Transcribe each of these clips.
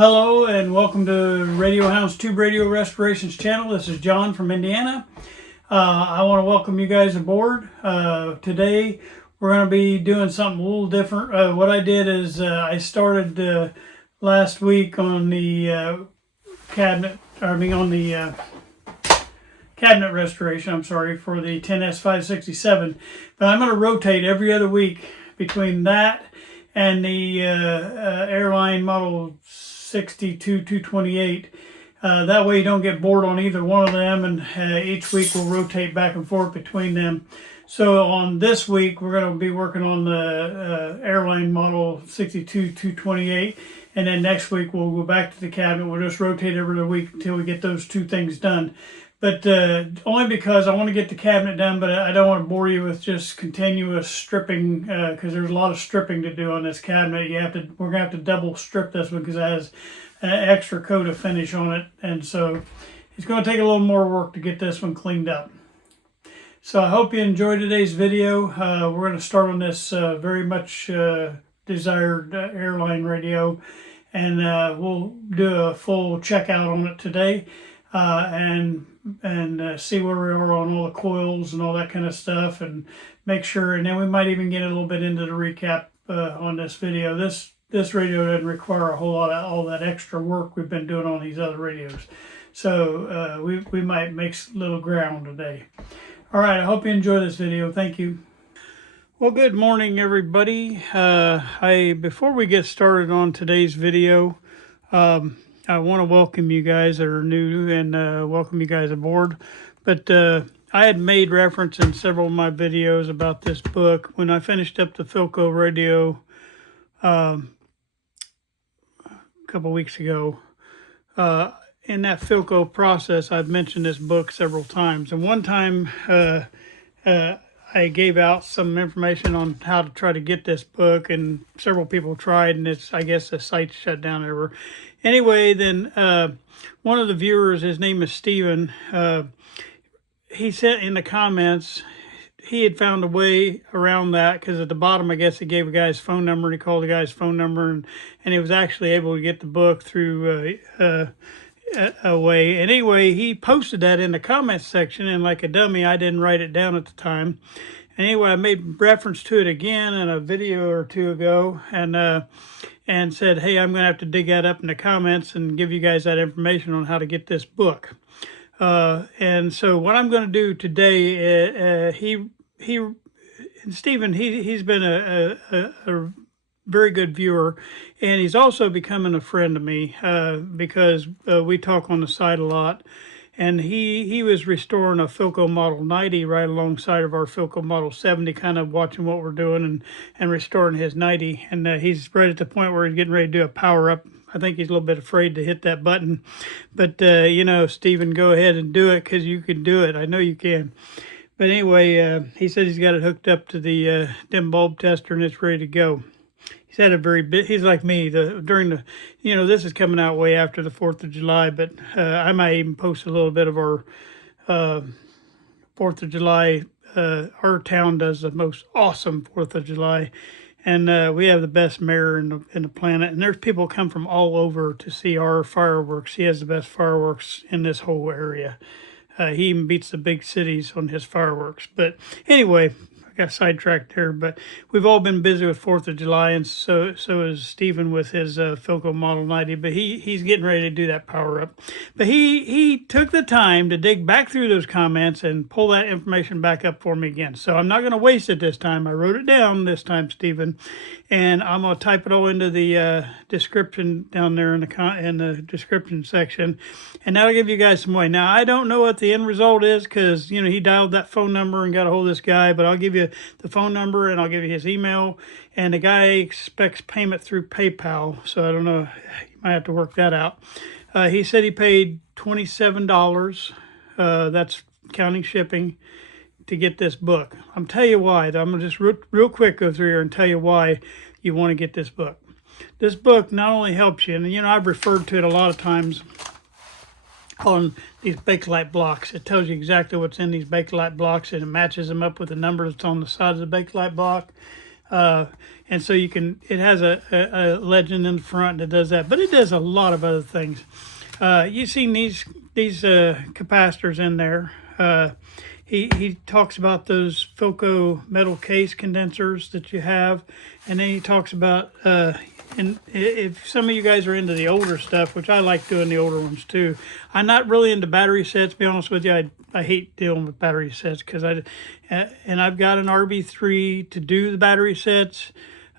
Well, hello and welcome to Radio Hound's Tube Radio Restorations channel. This is John from Indiana. I want to welcome you guys aboard. Today we're going to be doing something a little different. What I did is I started last week on the cabinet restoration, I'm sorry, for the 10S567. But I'm going to rotate every other week between that and the Airline model 62228. That way you don't get bored on either one of them, and each week we'll rotate back and forth between them. So on this week we're going to be working on the Airline model 62228, and then next week we'll go back to the cabinet. We'll just rotate every other week until we get those two things done. But only because I want to get the cabinet done, but I don't want to bore you with just continuous stripping, because there's a lot of stripping to do on this cabinet. We're gonna have to double strip this one because it has an extra coat of finish on it, and so it's going to take a little more work to get this one cleaned up. So I hope you enjoyed today's video. We're going to start on this very much desired Airline radio, and we'll do a full checkout on it today. And see where we are on all the coils and all that kind of stuff, and make sure, and then we might even get a little bit into the recap on this video. This radio doesn't require a whole lot of all that extra work we've been doing on these other radios, so we might make a little ground today. All right, I hope you enjoy this video. Thank you. Well, good morning, everybody. Before we get started on today's video, I want to welcome you guys that are new and welcome you guys aboard. But I had made reference in several of my videos about this book. When I finished up the Philco radio a couple weeks ago, in that Philco process, I've mentioned this book several times. And one time I gave out some information on how to try to get this book, and several people tried, and I guess the site shut down ever. Anyway, then one of the viewers, his name is Steven, he sent in the comments he had found a way around that, because at the bottom, I guess, he gave a guy's phone number, and he called the guy's phone number, and he was actually able to get the book through a way. And anyway, he posted that in the comments section, and like a dummy, I didn't write it down at the time. Anyway, I made reference to it again in a video or two ago, and said, hey, I'm going to have to dig that up in the comments and give you guys that information on how to get this book. And so what I'm going to do today, Stephen, he's been a very good viewer, and he's also becoming a friend of me because we talk on the side a lot. And he was restoring a Philco Model 90 right alongside of our Philco Model 70, kind of watching what we're doing and restoring his 90. And he's right at the point where he's getting ready to do a power-up. I think he's a little bit afraid to hit that button. But, Stephen, go ahead and do it, because you can do it. I know you can. But anyway, he said he's got it hooked up to the dim bulb tester, and it's ready to go. He's had a he's like me, this is coming out way after the 4th of July, but I might even post a little bit of our 4th of July. Our town does the most awesome 4th of July, and we have the best mayor in the planet, and there's people come from all over to see our fireworks. He has the best fireworks in this whole area. He even beats the big cities on his fireworks. But anyway, got sidetracked there, but we've all been busy with 4th of July, and so is Stephen with his Philco Model 90, but he's getting ready to do that power up. But he took the time to dig back through those comments and pull that information back up for me again. So I'm not going to waste it this time. I wrote it down this time, Stephen, and I'm going to type it all into the description down there in the description section, and that'll give you guys some way. Now, I don't know what the end result is, because he dialed that phone number and got a hold of this guy, but I'll give you the phone number, and I'll give you his email, and the guy expects payment through PayPal, so I don't know, you might have to work that out. He said he paid $27, that's counting shipping, to get this book. I'm tell you why. I'm going to just real quick go through here and tell you why you want to get this book. This book not only helps you, and I've referred to it a lot of times on these Bakelite blocks. It tells you exactly what's in these Bakelite blocks, and it matches them up with the number that's on the side of the Bakelite block. And so it has a legend in the front that does that, but it does a lot of other things. You've seen these capacitors in there. He talks about those Philco metal case condensers that you have, and then he talks about and if some of you guys are into the older stuff, which I like doing the older ones too. I'm not really into battery sets, to be honest with you. I hate dealing with battery sets because and I've got an RB3 to do the battery sets.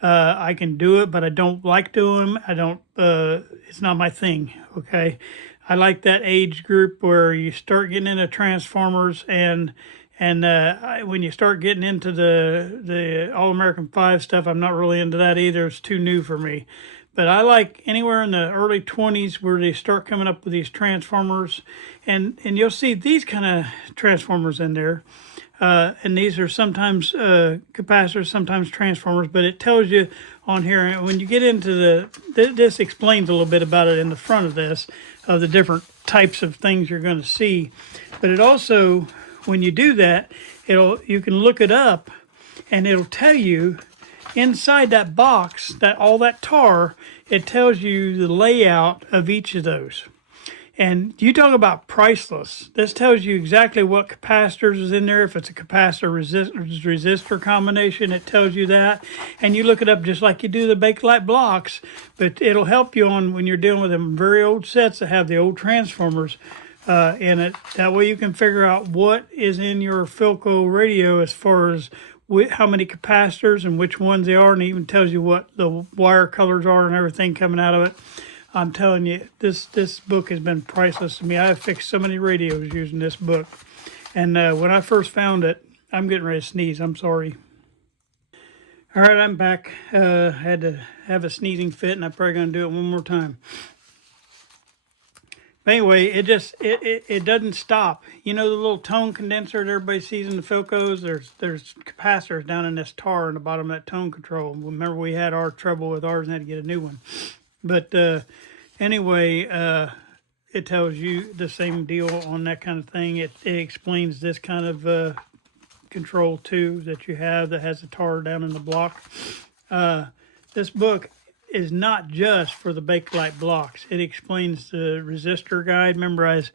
I can do it, but I don't like doing them. I don't. It's not my thing. Okay, I like that age group where you start getting into transformers and when you start getting into the All American 5 stuff, I'm not really into that either. It's too new for me. But I like anywhere in the early 20s where they start coming up with these transformers, and you'll see these kind of transformers in there. And these are sometimes capacitors, sometimes transformers, but it tells you on here, when you get into this explains a little bit about it in the front of this, of the different types of things you're going to see. But it also, when you do that, you can look it up and it'll tell you inside that box, that all that tar, it tells you the layout of each of those. And you talk about priceless. This tells you exactly what capacitors is in there. If it's a capacitor resistor combination, it tells you that. And you look it up just like you do the Bakelite blocks, but it'll help you on when you're dealing with them very old sets that have the old transformers in it. That way you can figure out what is in your Philco radio as far as how many capacitors and which ones they are, and it even tells you what the wire colors are and everything coming out of it. I'm telling you, this book has been priceless to me. I have fixed so many radios using this book. And when I first found it, I'm getting ready to sneeze. I'm sorry. All right, I'm back. I had to have a sneezing fit, and I'm probably going to do it one more time. But anyway, it doesn't stop. You know the little tone condenser that everybody sees in the Philcos? There's capacitors down in this tar in the bottom of that tone control. Remember, we had our trouble with ours and had to get a new one. But anyway, it tells you the same deal on that kind of thing. It explains this kind of control too that you have that has the tar down in the block. This book is not just for the Bakelite blocks. It explains the resistor guide. Remember, I was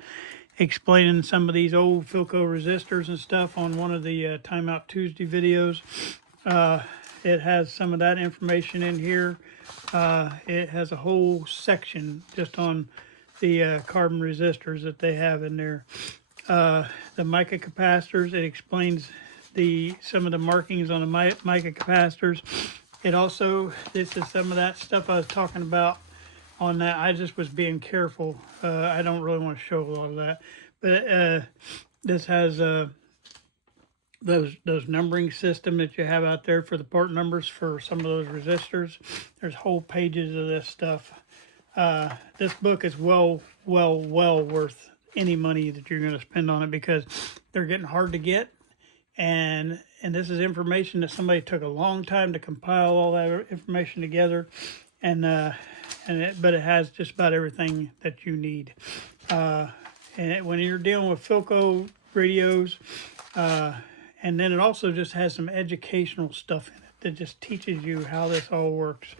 explaining some of these old Philco resistors and stuff on one of the Time Out Tuesday videos. It has some of that information in here. It has a whole section just on the carbon resistors that they have in there. The mica capacitors, it explains some of the markings on the mica capacitors. It also, this is some of that stuff I was talking about on that. I just was being careful. I don't really want to show a lot of that. But this has those numbering system that you have out there for the part numbers for some of those resistors. There's whole pages of this stuff. This book is well worth any money that you're going to spend on it because they're getting hard to get, and this is information that somebody took a long time to compile all that information together, but it has just about everything that you need. When you're dealing with Philco radios. And then it also just has some educational stuff in it that just teaches you how this all works.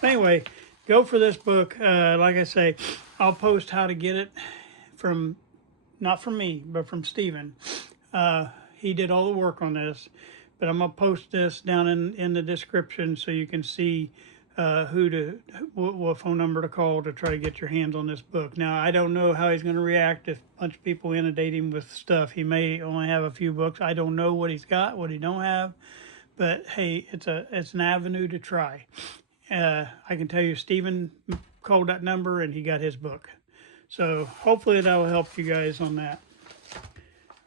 But anyway, go for this book. Like I say, I'll post how to get it from, not from me, but from Steven. He did all the work on this. But I'm going to post this down in the description so you can see what phone number to call to try to get your hands on this book. Now, I don't know how he's going to react if a bunch of people inundate him with stuff. He may only have a few books. I don't know what he's got, what he don't have. But hey, it's an avenue to try. I can tell you, Stephen called that number and he got his book. So hopefully that will help you guys on that.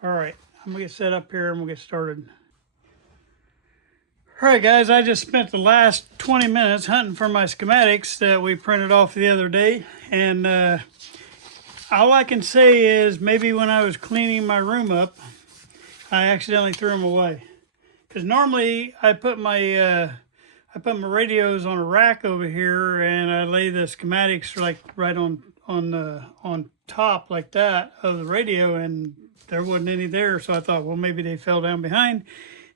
All right, I'm going to get set up here and we'll get started. All right, guys, I just spent the last 20 minutes hunting for my schematics that we printed off the other day. And all I can say is maybe when I was cleaning my room up, I accidentally threw them away. Because normally I put my radios on a rack over here and I lay the schematics like right on top like that of the radio, and there wasn't any there. So I thought, well, maybe they fell down behind.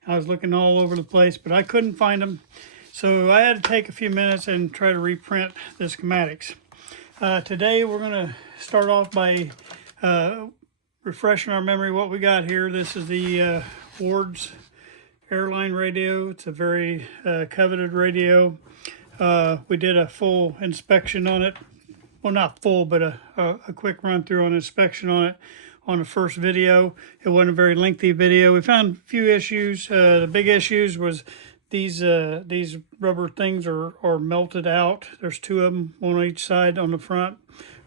I was looking all over the place, but I couldn't find them. So I had to take a few minutes and try to reprint the schematics. Today we're going to start off by refreshing our memory what we got here. This is the Ward's Airline radio. It's a very coveted radio. We did a full inspection on it. Well, not full, but a quick run through on inspection on it on the first video. It wasn't a very lengthy video. We found a few issues. The big issues was these rubber things are melted out. There's two of them, one on each side on the front.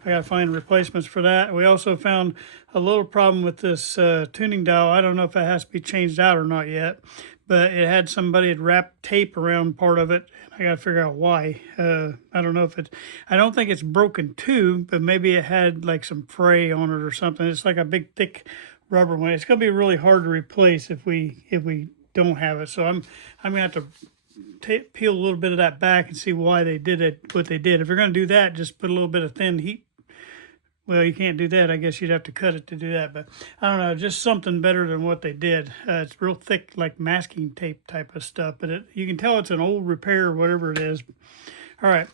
I gotta find replacements for that. We also found a little problem with this tuning dial. I don't know if it has to be changed out or not yet, but it had somebody had wrapped tape around part of it. I gotta figure out why. I don't know if I don't think it's broken too, but maybe it had like some fray on it or something. It's like a big thick rubber one. It's gonna be really hard to replace if we don't have it. So I'm gonna have to peel a little bit of that back and see why they did it, what they did. If you're gonna do that, just put a little bit of thin heat. Well, you can't do that. I guess you'd have to cut it to do that. But I don't know, just something better than what they did. It's real thick, like masking tape type of stuff. But you can tell it's an old repair, whatever it is. All right,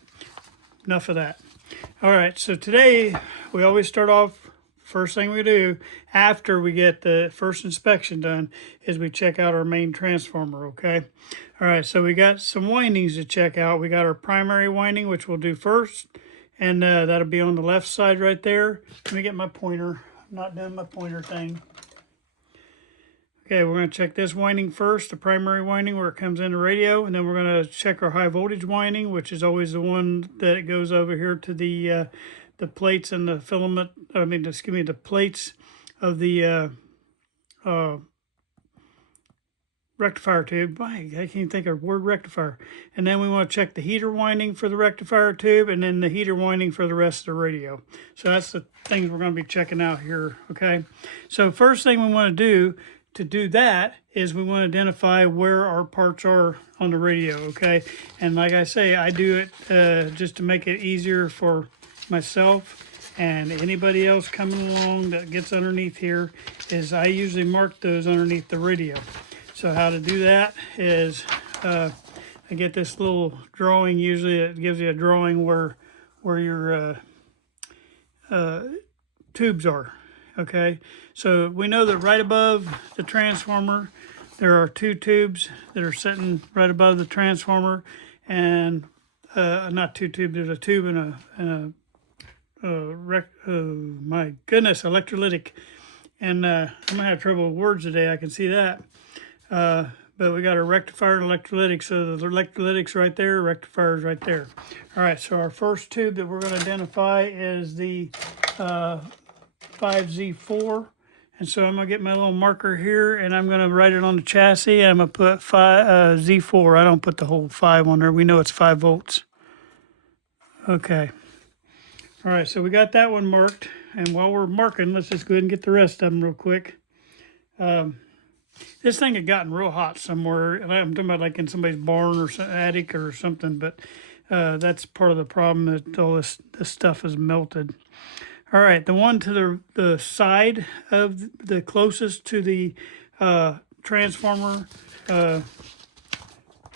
enough of that. All right, so today we always start off, first thing we do after we get the first inspection done is we check out our main transformer, okay? All right, so we got some windings to check out. We got our primary winding, which we'll do first. And that'll be on the left side right there. Let me get my pointer. I'm not doing my pointer thing. Okay, we're going to check this winding first, the primary winding where it comes in the radio. And then we're going to check our high voltage winding, which is always the one that goes over here to the plates and the filament. I mean, excuse me, the plates of the rectifier tube. I can't think of the word rectifier. And then we want to check the heater winding for the rectifier tube and then the heater winding for the rest of the radio. So that's the things we're going to be checking out here, okay? So first thing we want to do that is we want to identify where our parts are on the radio, okay? And like I say, I do it just to make it easier for myself and anybody else coming along that gets underneath here, is I usually mark those underneath the radio. So how to do that is I get this little drawing. Usually it gives you a drawing where your tubes are. Okay, so we know that right above the transformer there are two tubes that are sitting right above the transformer, and not two tubes. There's a tube and my goodness, electrolytic. And I'm gonna have trouble with words today. I can see that. But we got a rectifier and electrolytic. So the electrolytic's right there, rectifier's right there. All right, so our first tube that we're going to identify is the 5Z4. And so I'm going to get my little marker here and I'm going to write it on the chassis. I'm going to put Z4. I don't put the whole 5 on there. We know it's 5 volts. Okay. All right, so we got that one marked. And while we're marking, let's just go ahead and get the rest of them real quick. This thing had gotten real hot somewhere. I'm talking about like in somebody's barn or attic or something, but that's part of the problem, that all this stuff is melted. All right, the one to the side of the closest to the transformer, the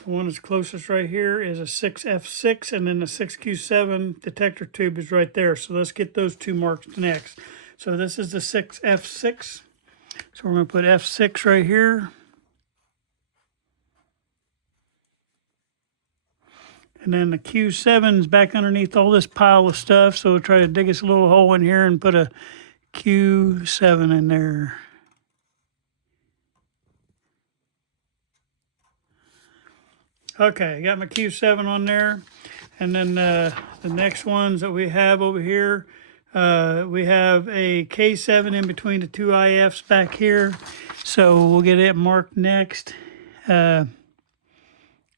one that's closest right here is a 6F6, and then the 6Q7 detector tube is right there. So let's get those two marked next. So this is the 6F6. So we're going to put F6 right here. And then the Q7 is back underneath all this pile of stuff. So we'll try to dig us a little hole in here and put a Q7 in there. Okay, I got my Q7 on there. And then the next ones that we have over here, we have a K7 in between the two IFs back here. So we'll get it marked next.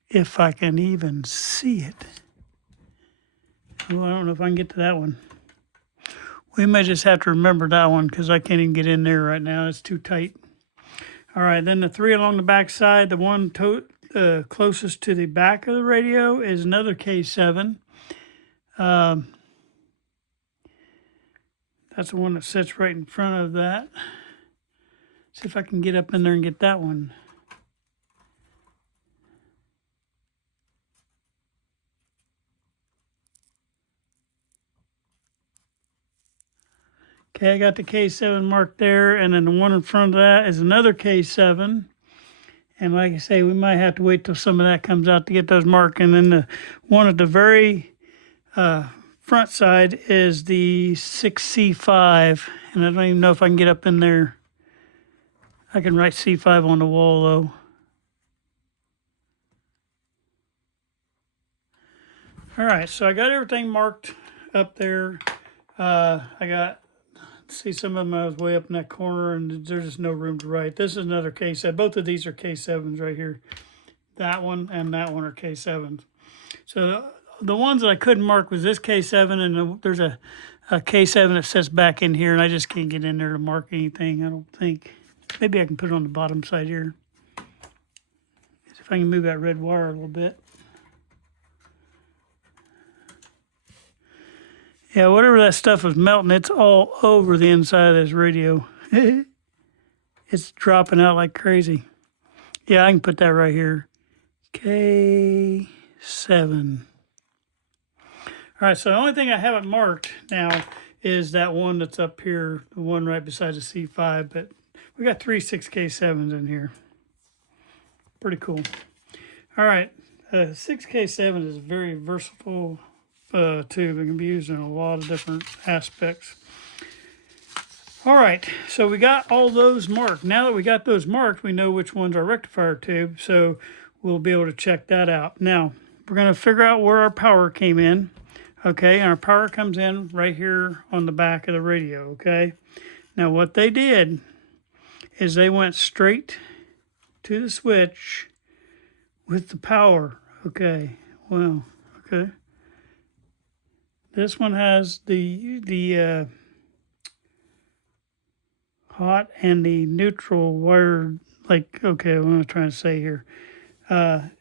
If I can even see it. Well, I don't know if I can get to that one. We may just have to remember that one because I can't even get in there right now. It's too tight. All right, then the three along the back side, the one closest to the back of the radio is another K7. That's the one that sits right in front of that. See if I can get up in there and get that one. Okay, I got the K7 marked there, and then the one in front of that is another K7. And like I say, we might have to wait till some of that comes out to get those marked. And then the one at the very front side is the 6C5. And I don't even know if I can get up in there. I can write C5 on the wall, though. All right, so I got everything marked up there. I got, see, some of them I was way up in that corner, and there's just no room to write. This is another K7. Both of these are K7s right here. That one and that one are K7s. So the ones that I couldn't mark was this K7, and there's a K7 that sits back in here, and I just can't get in there to mark anything, I don't think. Maybe I can put it on the bottom side here. If I can move that red wire a little bit. Yeah, whatever that stuff was melting, it's all over the inside of this radio. It's dropping out like crazy. Yeah, I can put that right here. K7. All right, so the only thing I haven't marked now is that one that's up here, the one right beside the C5, but we got 3 6K7s in here. Pretty cool. All right, 6K7 is a very versatile tube. It can be used in a lot of different aspects. All right, so we got all those marked. Now that we got those marked, we know which one's our rectifier tube, so we'll be able to check that out. Now, we're going to figure out where our power came in. Okay, and our power comes in right here on the back of the radio, okay? Now, what they did is they went straight to the switch with the power. Okay, wow, okay. This one has the hot and the neutral wired, like, okay, what am I trying to say here?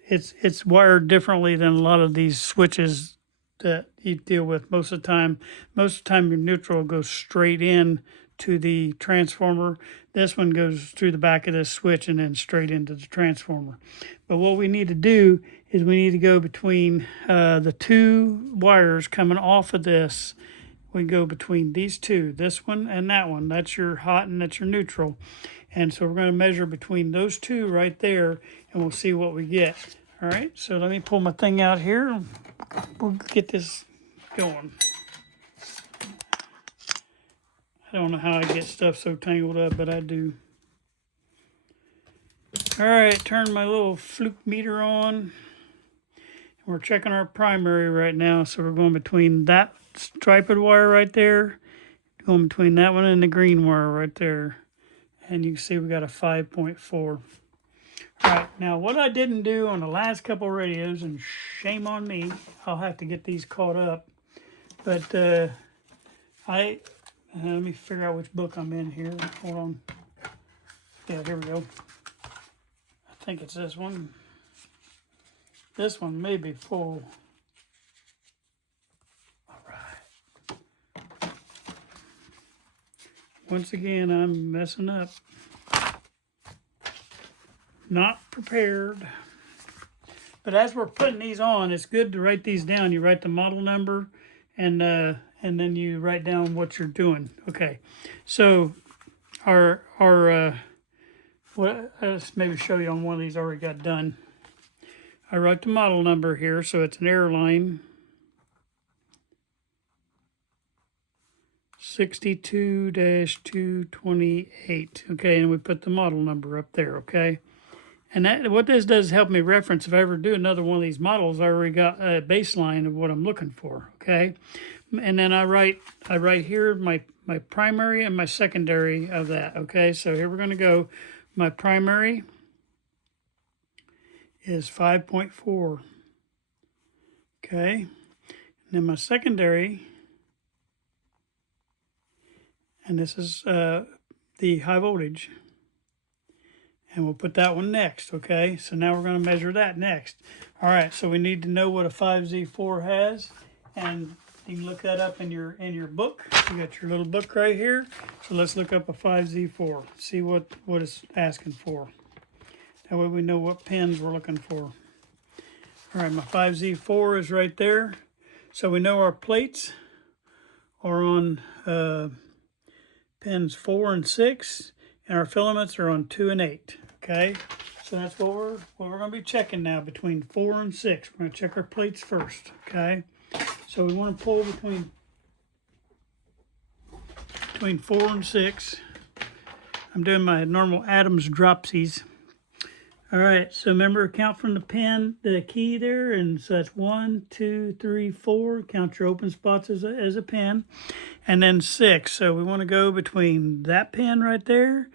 It's wired differently than a lot of these switches that you deal with most of the time. Most of the time, your neutral goes straight in to the transformer. This one goes through the back of this switch and then straight into the transformer. But what we need to do is we need to go between the two wires coming off of this. We go between these two, this one and that one. That's your hot and that's your neutral. And so we're going to measure between those two right there, and we'll see what we get. All right, so let me pull my thing out here. We'll get this going. I don't know how I get stuff so tangled up, but I do. All right, turn my little fluke meter on. We're checking our primary right now, so we're going between that striped wire right there, going between that one and the green wire right there. And you can see we got a 5.4. All right, now what I didn't do on the last couple radios, and shame on me, I'll have to get these caught up, but let me figure out which book I'm in here. Hold on. Yeah, here we go. I think it's this one. This one may be full. All right. Once again, I'm messing up. Not prepared. But as we're putting these on, it's good to write these down. You write the model number, and then you write down what you're doing. Okay, so let's maybe show you on one of these I already got done. I wrote the model number here, so it's an Airline 62-228. Okay, and we put the model number up there. Okay. And what this does is help me reference if I ever do another one of these models. I already got a baseline of what I'm looking for, okay? And then I write here my primary and my secondary of that, okay? So here we're going to go. My primary is 5.4, okay? And then my secondary, and this is the high voltage. And we'll put that one next, okay? So now we're going to measure that next. All right, so we need to know what a 5Z4 has, and you can look that up in your book. You got your little book right here. So let's look up a 5Z4, see what it's asking for. That way we know what pins we're looking for. All right, my 5Z4 is right there. So we know our plates are on pins 4 and 6, and our filaments are on 2 and 8. Okay, so that's what we're going to be checking now, between 4 and 6. We're going to check our plates first. Okay, so we want to pull between 4 and 6. I'm doing my normal Adams dropsies. All right, so remember, count from the pin, the key there, and so that's 1, 2, 3, 4. Count your open spots as a pin, and then 6. So we want to go between that pin right there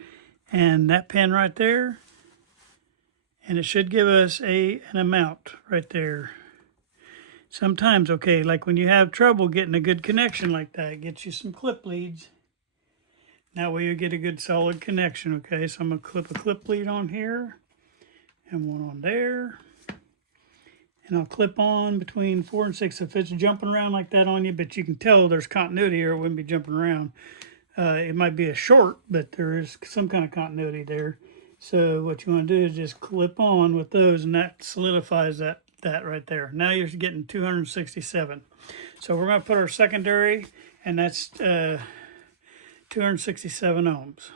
and that pin right there, and it should give us an amount right there. Sometimes, okay, like when you have trouble getting a good connection like that, get you some clip leads. That way you get a good solid connection. Okay, so I'm going to clip a clip lead on here and one on there, and I'll clip on between 4 and 6. If it's jumping around like that on you, but you can tell there's continuity, or it wouldn't be jumping around. It might be a short, but there is some kind of continuity there. So what you want to do is just clip on with those, and that solidifies that right there. Now you're getting 267. So we're going to put our secondary, and that's 267 ohms.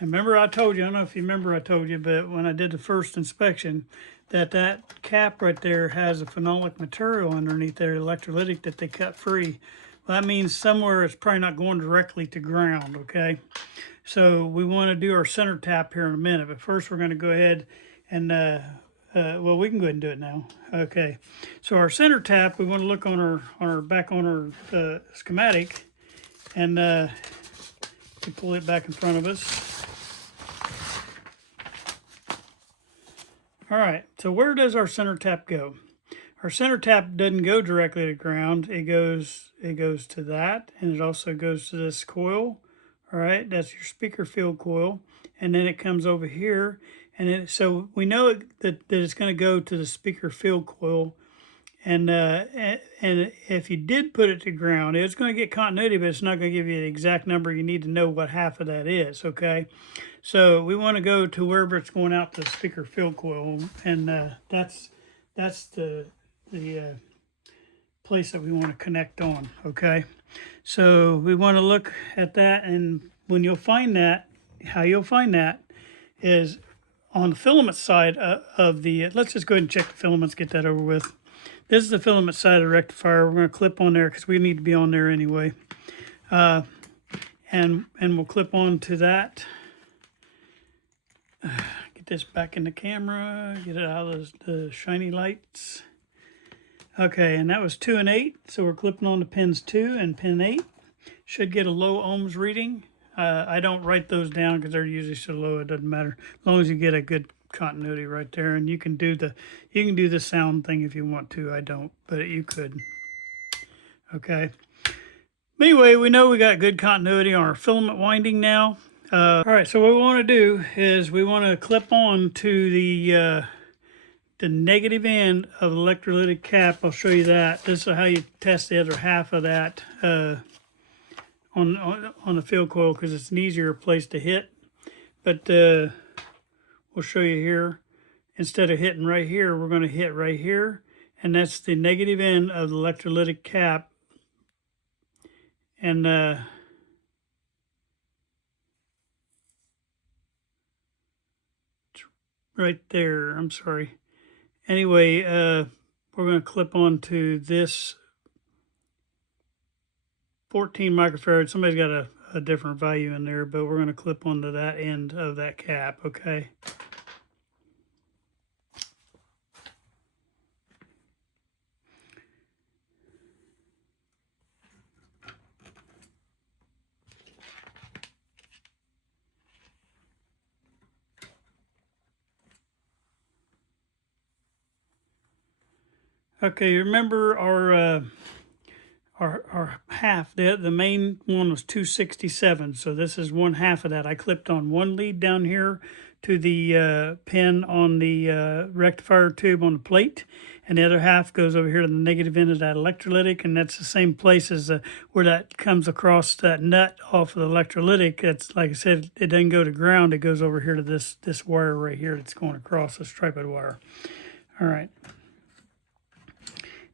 And remember, I told you, I don't know if you remember I told you, but when I did the first inspection, that cap right there has a phenolic material underneath there, electrolytic, that they cut free. Well, that means somewhere it's probably not going directly to ground, okay? So we want to do our center tap here in a minute, but first we're going to go ahead and, well, we can go ahead and do it now. Okay, so our center tap, we want to look on our back on our schematic, and we pull it back in front of us. All right, so where does our center tap go? Our center tap doesn't go directly to ground. It goes to that, and it also goes to this coil. All right, that's your speaker field coil, and then it comes over here, and so we know that it's going to go to the speaker field coil, and if you did put it to ground, it's going to get continuity, but it's not going to give you the exact number. You need to know what half of that is. Okay, so we want to go to wherever it's going out to the speaker field coil, and that's the place that we want to connect on. Okay, so we want to look at that, and when you'll find that, how you'll find that is on the filament side of the, let's just go ahead and check the filaments, get that over with. This is the filament side of the rectifier. We're going to clip on there because we need to be on there anyway. And we'll clip on to that. Get this back in the camera, get it out of the shiny lights. Okay, and that was 2 and 8, so we're clipping on to pins 2 and pin 8. Should get a low ohms reading. I don't write those down because they're usually so low it doesn't matter, as long as you get a good continuity right there. And you can do the sound thing if you want to. I don't, but you could. Okay. Anyway, we know we got good continuity on our filament winding now. All right, so what we want to do is we want to clip on to the negative end of the electrolytic cap. I'll show you that. This is how you test the other half of that on the field coil, because it's an easier place to hit. But we'll show you here. Instead of hitting right here, we're going to hit right here, and that's the negative end of the electrolytic cap. And right there, I'm sorry. Anyway, we're going to clip onto this 14 microfarad. Somebody's got a different value in there, but we're going to clip onto that end of that cap, okay? Okay, remember our half, the main one was 267, so this is one half of that. I clipped on one lead down here to the pin on the rectifier tube on the plate, and the other half goes over here to the negative end of that electrolytic, and that's the same place as where that comes across that nut off of the electrolytic. It's like I said, it doesn't go to ground, it goes over here to this wire right here that's going across, this tripod wire. All right.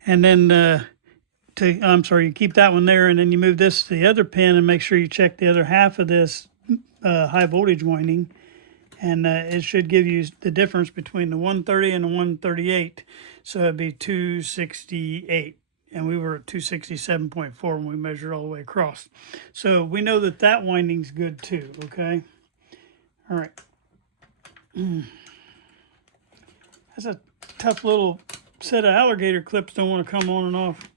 And then you keep that one there, and then you move this to the other pin and make sure you check the other half of this high voltage winding, and it should give you the difference between the 130 and the 138. So it'd be 268, and we were at 267.4 when we measured all the way across. So we know that that winding's good too, okay? All right. That's a tough little set of alligator clips, don't want to come on and off.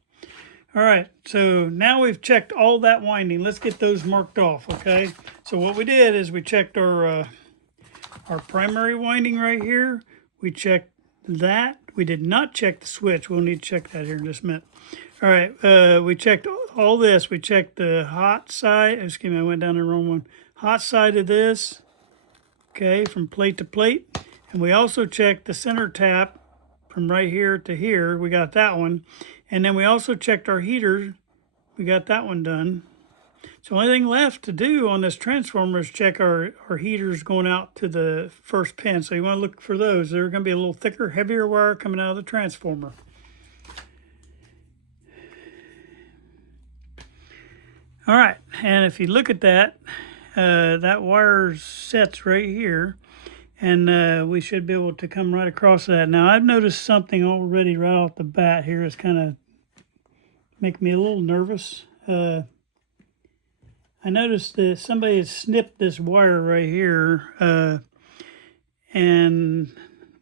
All right, so now we've checked all that winding. Let's get those marked off, okay? So what we did is we checked our primary winding right here. We checked that. We did not check the switch. We'll need to check that here in just a minute. All right, we checked all this. We checked the hot side. Excuse me, I went down the wrong one. Hot side of this, okay, from plate to plate. And we also checked the center tap from right here to here. We got that one. And then we also checked our heater. We got that one done. So the only thing left to do on this transformer is check our heaters going out to the first pin. So you want to look for those. They're going to be a little thicker, heavier wire coming out of the transformer. All right, and if you look at that, that wire sets right here. And we should be able to come right across that. Now, I've noticed something already right off the bat here is kind of making me a little nervous. I noticed that somebody had snipped this wire right here, and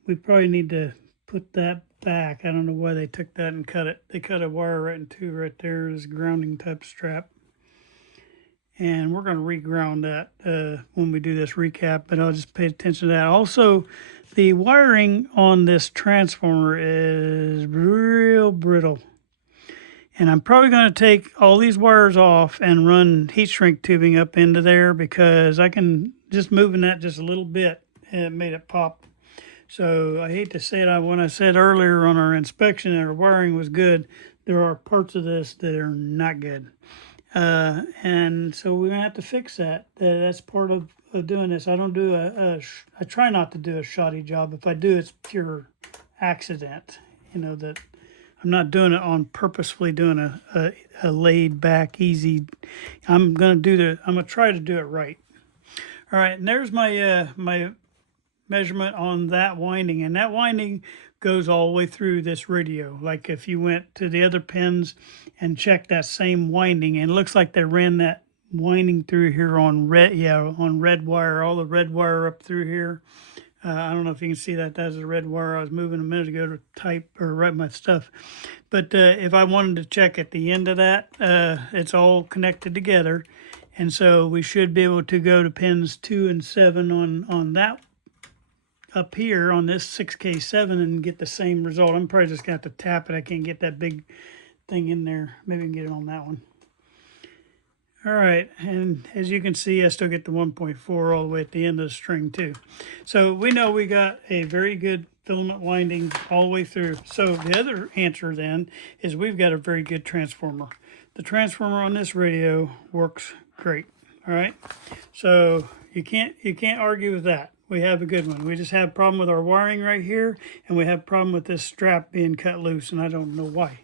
we probably need to put that back. I don't know why they took that and cut it. They cut a wire right in two right there. This grounding type strap. And we're going to reground that when we do this recap, but I'll just pay attention to that. Also, the wiring on this transformer is real brittle. And I'm probably going to take all these wires off and run heat shrink tubing up into there, because I can, just moving that just a little bit, it made it pop. So I hate to say it, when I said earlier on our inspection that our wiring was good, there are parts of this that are not good. And so we're gonna have to fix that. That's part of doing this. I don't do I try not to do a shoddy job. If I do, it's pure accident. You know, that I'm not doing it on purposefully doing a laid back, easy. I'm gonna try to do it right. All right, and there's my my measurement on that winding, and that winding goes all the way through this radio. Like if you went to the other pins and checked that same winding, and it looks like they ran that winding through here on red, on red wire, all the red wire up through here. I don't know if you can see that. That's a red wire. I was moving a minute ago to type or write my stuff. But if I wanted to check at the end of that, it's all connected together. And so we should be able to go to pins 2 and 7 on that up here on this 6K7 and get the same result. I'm probably just going to have to tap it. I can't get that big thing in there. Maybe I can get it on that one. All right, and as you can see, I still get the 1.4 all the way at the end of the string too. So we know we got a very good filament winding all the way through. So the other answer then is we've got a very good transformer. The transformer on this radio works great. All right, so you can't argue with that. We have a good one. We just have a problem with our wiring right here, and we have a problem with this strap being cut loose, and I don't know why.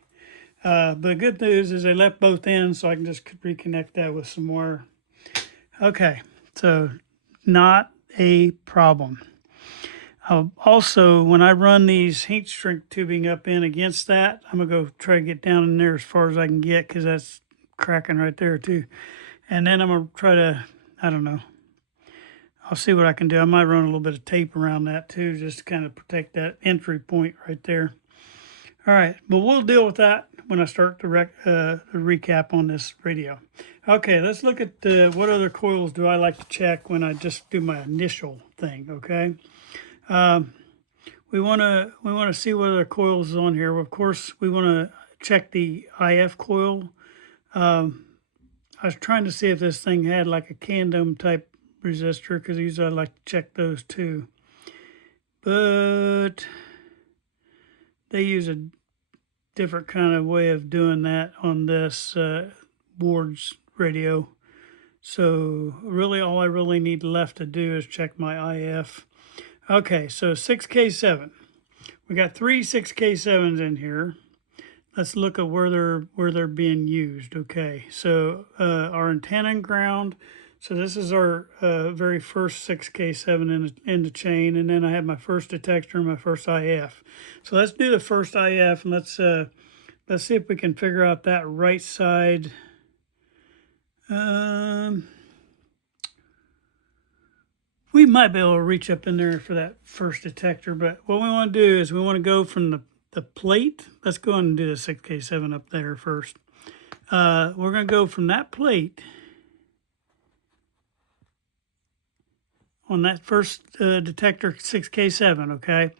But the good news is they left both ends, so I can just reconnect that with some wire. Okay, so not a problem. Also, when I run these heat shrink tubing up in against that, I'm going to go try to get down in there as far as I can get, because that's cracking right there too. And then I'm going to try to, I don't know, I'll see what I can do. I might run a little bit of tape around that too, just to kind of protect that entry point right there. All right, but we'll deal with that when I start the recap on this radio. Okay, let's look at what other coils do I like to check when I just do my initial thing. Okay, we want to see what other coils is on here. Well, of course, we want to check the IF coil. I was trying to see if this thing had like a Condom type resistor, because usually I like to check those too, but they use a different kind of way of doing that on this Ward's radio. So really all I really need left to do is check my IF. Okay, so 6K7. We got 3 6K7s in here. let's look at where they're being used. Okay, so our antenna and ground. So this is our very first 6K7 in the chain, and then I have my first detector and my first IF. So let's do the first IF, and let's see if we can figure out that right side. We might be able to reach up in there for that first detector, but what we want to do is we want to go from the plate. Let's go and do the 6K7 up there first. We're going to go from that plate on that first detector 6K7, okay?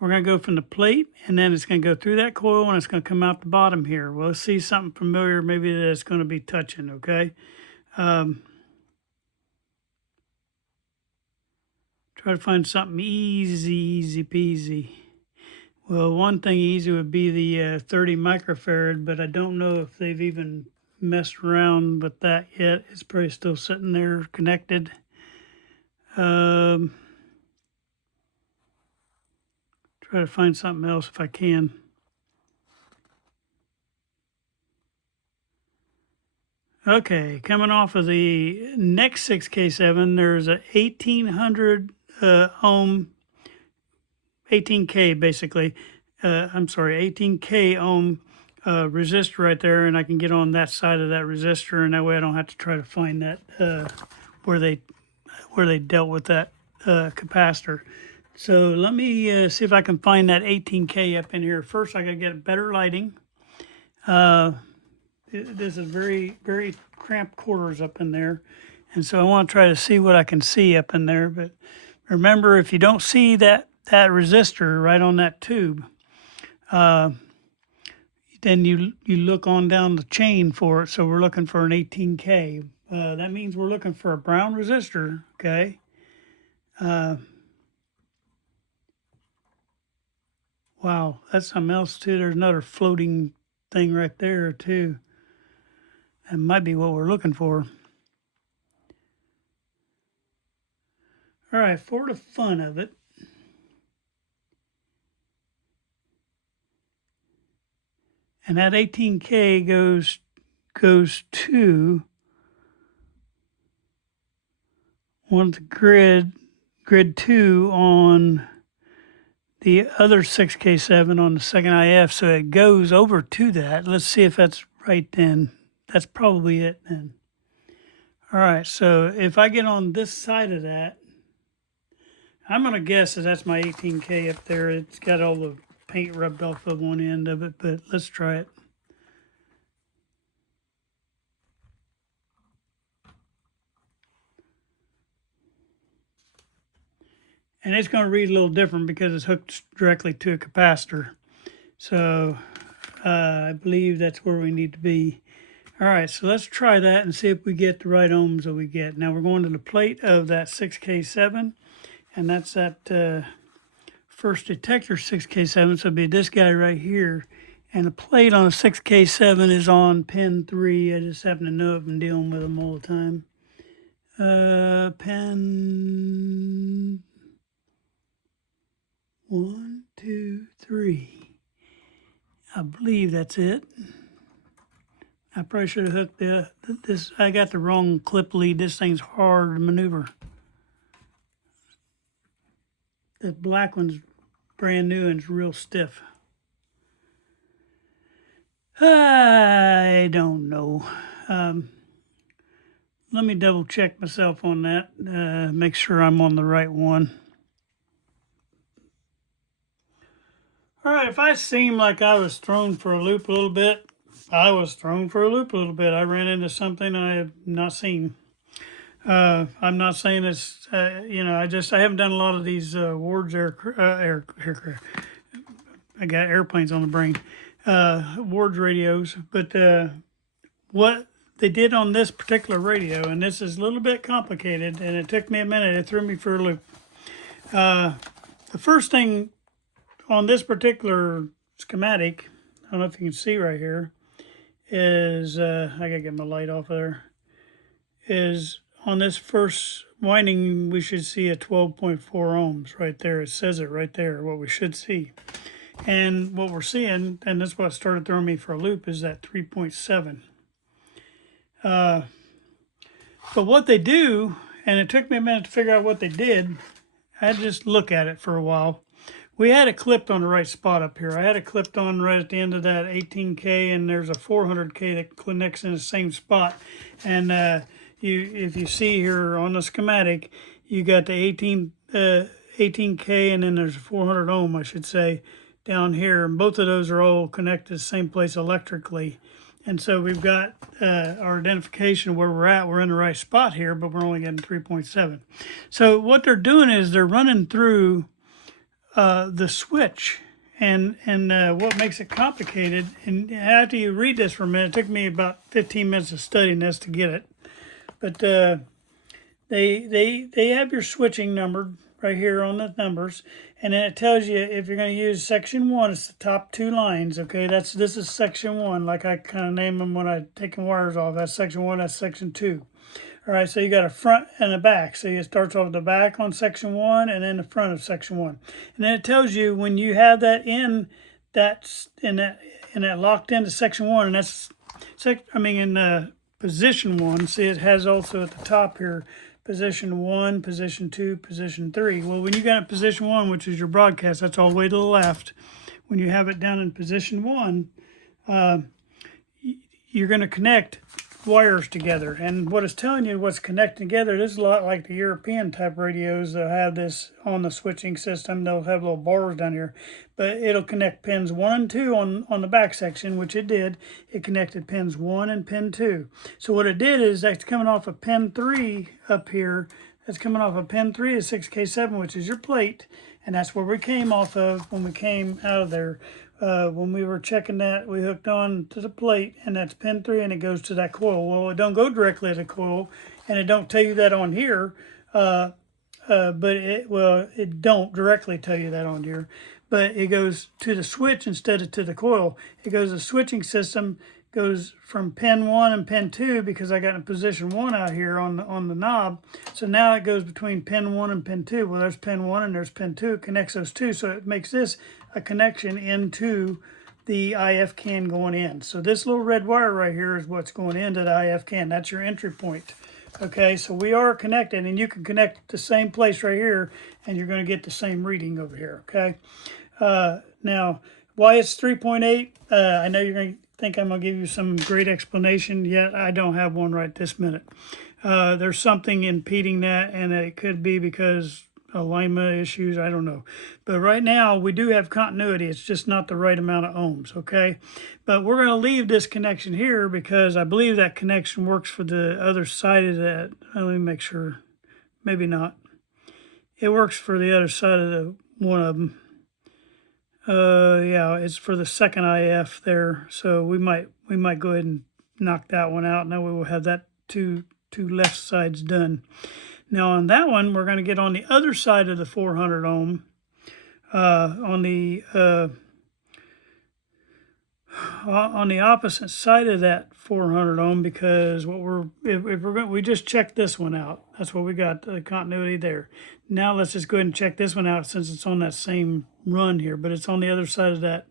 We're going to go from the plate, and then it's going to go through that coil, and it's going to come out the bottom here. We'll see something familiar maybe that it's going to be touching, okay? Try to find something easy peasy. Well, one thing easy would be the 30 microfarad, but I don't know if they've even messed around with that yet. It's probably still sitting there connected. Try to find something else if I can. Okay, coming off of the next 6K7, there's a 1800 ohm, 18K basically. I'm sorry, 18K ohm resistor right there, and I can get on that side of that resistor, and that way I don't have to try to find that where they dealt with that capacitor. So let me see if I can find that 18K up in here. First, I gotta get better lighting. This is very cramped quarters up in there, and so I want to try to see what I can see up in there. But remember, if you don't see that resistor right on that tube, then you look on down the chain for it. So we're looking for an 18K. That means we're looking for a brown resistor. Okay. Wow, that's something else too. There's another floating thing right there too. That might be what we're looking for. All right, for the fun of it, and that 18K goes to one of the grid 2 on the other 6K7 on the second IF, so it goes over to that. Let's see if that's right then. That's probably it then. All right, so if I get on this side of that, I'm going to guess that that's my 18K up there. It's got all the paint rubbed off of one end of it, but let's try it. And it's going to read a little different because it's hooked directly to a capacitor. So I believe that's where we need to be. All right, so let's try that and see if we get the right ohms that we get. Now we're going to the plate of that 6K7, and that's that first detector 6K7, so it'll be this guy right here. And the plate on a 6K7 is on pin 3. I just happen to know I've been dealing with them all the time. Pin 1, 2, 3. I believe that's it. I probably should have hooked this. I got the wrong clip lead. This thing's hard to maneuver. The black one's brand new and it's real stiff. I don't know. Let me double check myself on that. Make sure I'm on the right one. All right, if I seem like I was thrown for a loop a little bit, I was thrown for a loop a little bit. I ran into something I have not seen. I'm not saying it's, I haven't done a lot of these Ward's aircraft. I got airplanes on the brain. Ward's radios, but what they did on this particular radio, and this is a little bit complicated, and it took me a minute. It threw me for a loop. The first thing on this particular schematic, I don't know if you can see right here, is, I gotta get my light off of there, is on this first winding, we should see a 12.4 ohms right there. It says it right there, what we should see. And what we're seeing, and this is what started throwing me for a loop, is that 3.7. But what they do, and it took me a minute to figure out what they did, I had to just look at it for a while. We had it clipped on the right spot up here. I had it clipped on right at the end of that 18K, and there's a 400K that connects in the same spot. And if you see here on the schematic, you got the 18K, and then there's a 400 ohm, I should say, down here. And both of those are all connected to the same place electrically. And so we've got our identification of where we're at. We're in the right spot here, but we're only getting 3.7. So what they're doing is they're running through the switch. And what makes it complicated, and after you read this for a minute, it took me about 15 minutes of studying this to get it. But they have your switching numbered right here on the numbers, and then it tells you if you're going to use section 1, it's the top 2 lines. Okay, this is section 1, like I kind of name them when I take the wires off. That's section 1, that's section 2. All right, so you got a front and a back. So it starts off the back on section 1 and then the front of section 1. And then it tells you when you have that locked into section 1, and that's in position 1. See, it has also at the top here position 1, position 2, position 3. Well, when you got it position 1, which is your broadcast, that's all the way to the left. When you have it down in position 1, you're going to connect wires together. And what it's telling you what's connected together, this is a lot like the European type radios. They'll have this on the switching system. They'll have little bars down here. But it'll connect pins 1 and 2 on the back section, which it did. It connected pins 1 and pin 2. So what it did is that's coming off of pin 3 up here. That's coming off of pin 3 of 6K7, which is your plate. And that's where we came off of when we came out of there. When we were checking that, we hooked on to the plate, and that's pin 3, and it goes to that coil. Well, it don't go directly to the coil, and it don't tell you that on here. But it don't directly tell you that on here. But it goes to the switch instead of to the coil. It goes to the switching system, goes from pin 1 and pin 2, because I got in position 1 out here on the knob. So now it goes between pin 1 and pin 2. Well, there's pin 1 and there's pin 2. It connects those two, so it makes this a connection into the IF can going in. So this little red wire right here is what's going into the IF can. That's your entry point. Okay, so we are connected, and you can connect the same place right here, and you're going to get the same reading over here. Okay, now why it's 3.8, I know you're going to think I'm going to give you some great explanation, yet I don't have one right this minute. There's something impeding that, and it could be because alignment issues, I don't know. But right now we do have continuity. It's just not the right amount of ohms, okay? But we're going to leave this connection here because I believe that connection works for the other side of that. Let me make sure. Maybe not. It works for the other side of the one of them. Yeah, it's for the second IF there. So we might go ahead and knock that one out. Now we will have that two left sides done. Now on that one, we're going to get on the other side of the 400 ohm, on the opposite side of that 400 ohm, because we just checked this one out. That's what we got, the continuity there. Now let's just go ahead and check this one out since it's on that same run here, but it's on the other side of that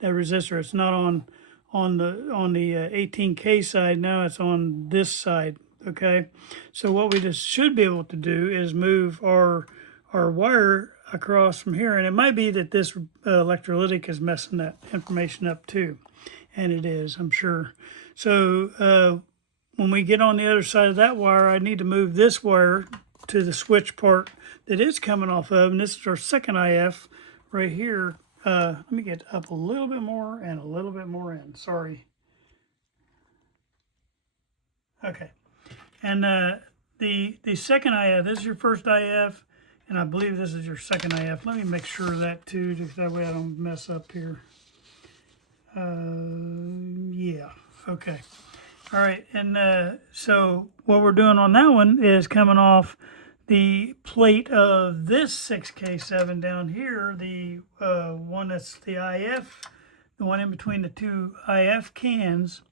resistor. It's not on the 18K side. Now it's on this side. Okay, so what we just should be able to do is move our wire across from here, and it might be that this electrolytic is messing that information up too, and it is, I'm sure. So when we get on the other side of that wire, I need to move this wire to the switch part that it's coming off of, and this is our second IF right here. Let me get up a little bit more and a little bit more in. Sorry. Okay. And the second IF, this is your first IF, and I believe this is your second IF. Let me make sure of that too, just that way I don't mess up here. Yeah, okay. All right, and so what we're doing on that one is coming off the plate of this 6K7 down here, the one that's the IF, the one in between the two IF cans.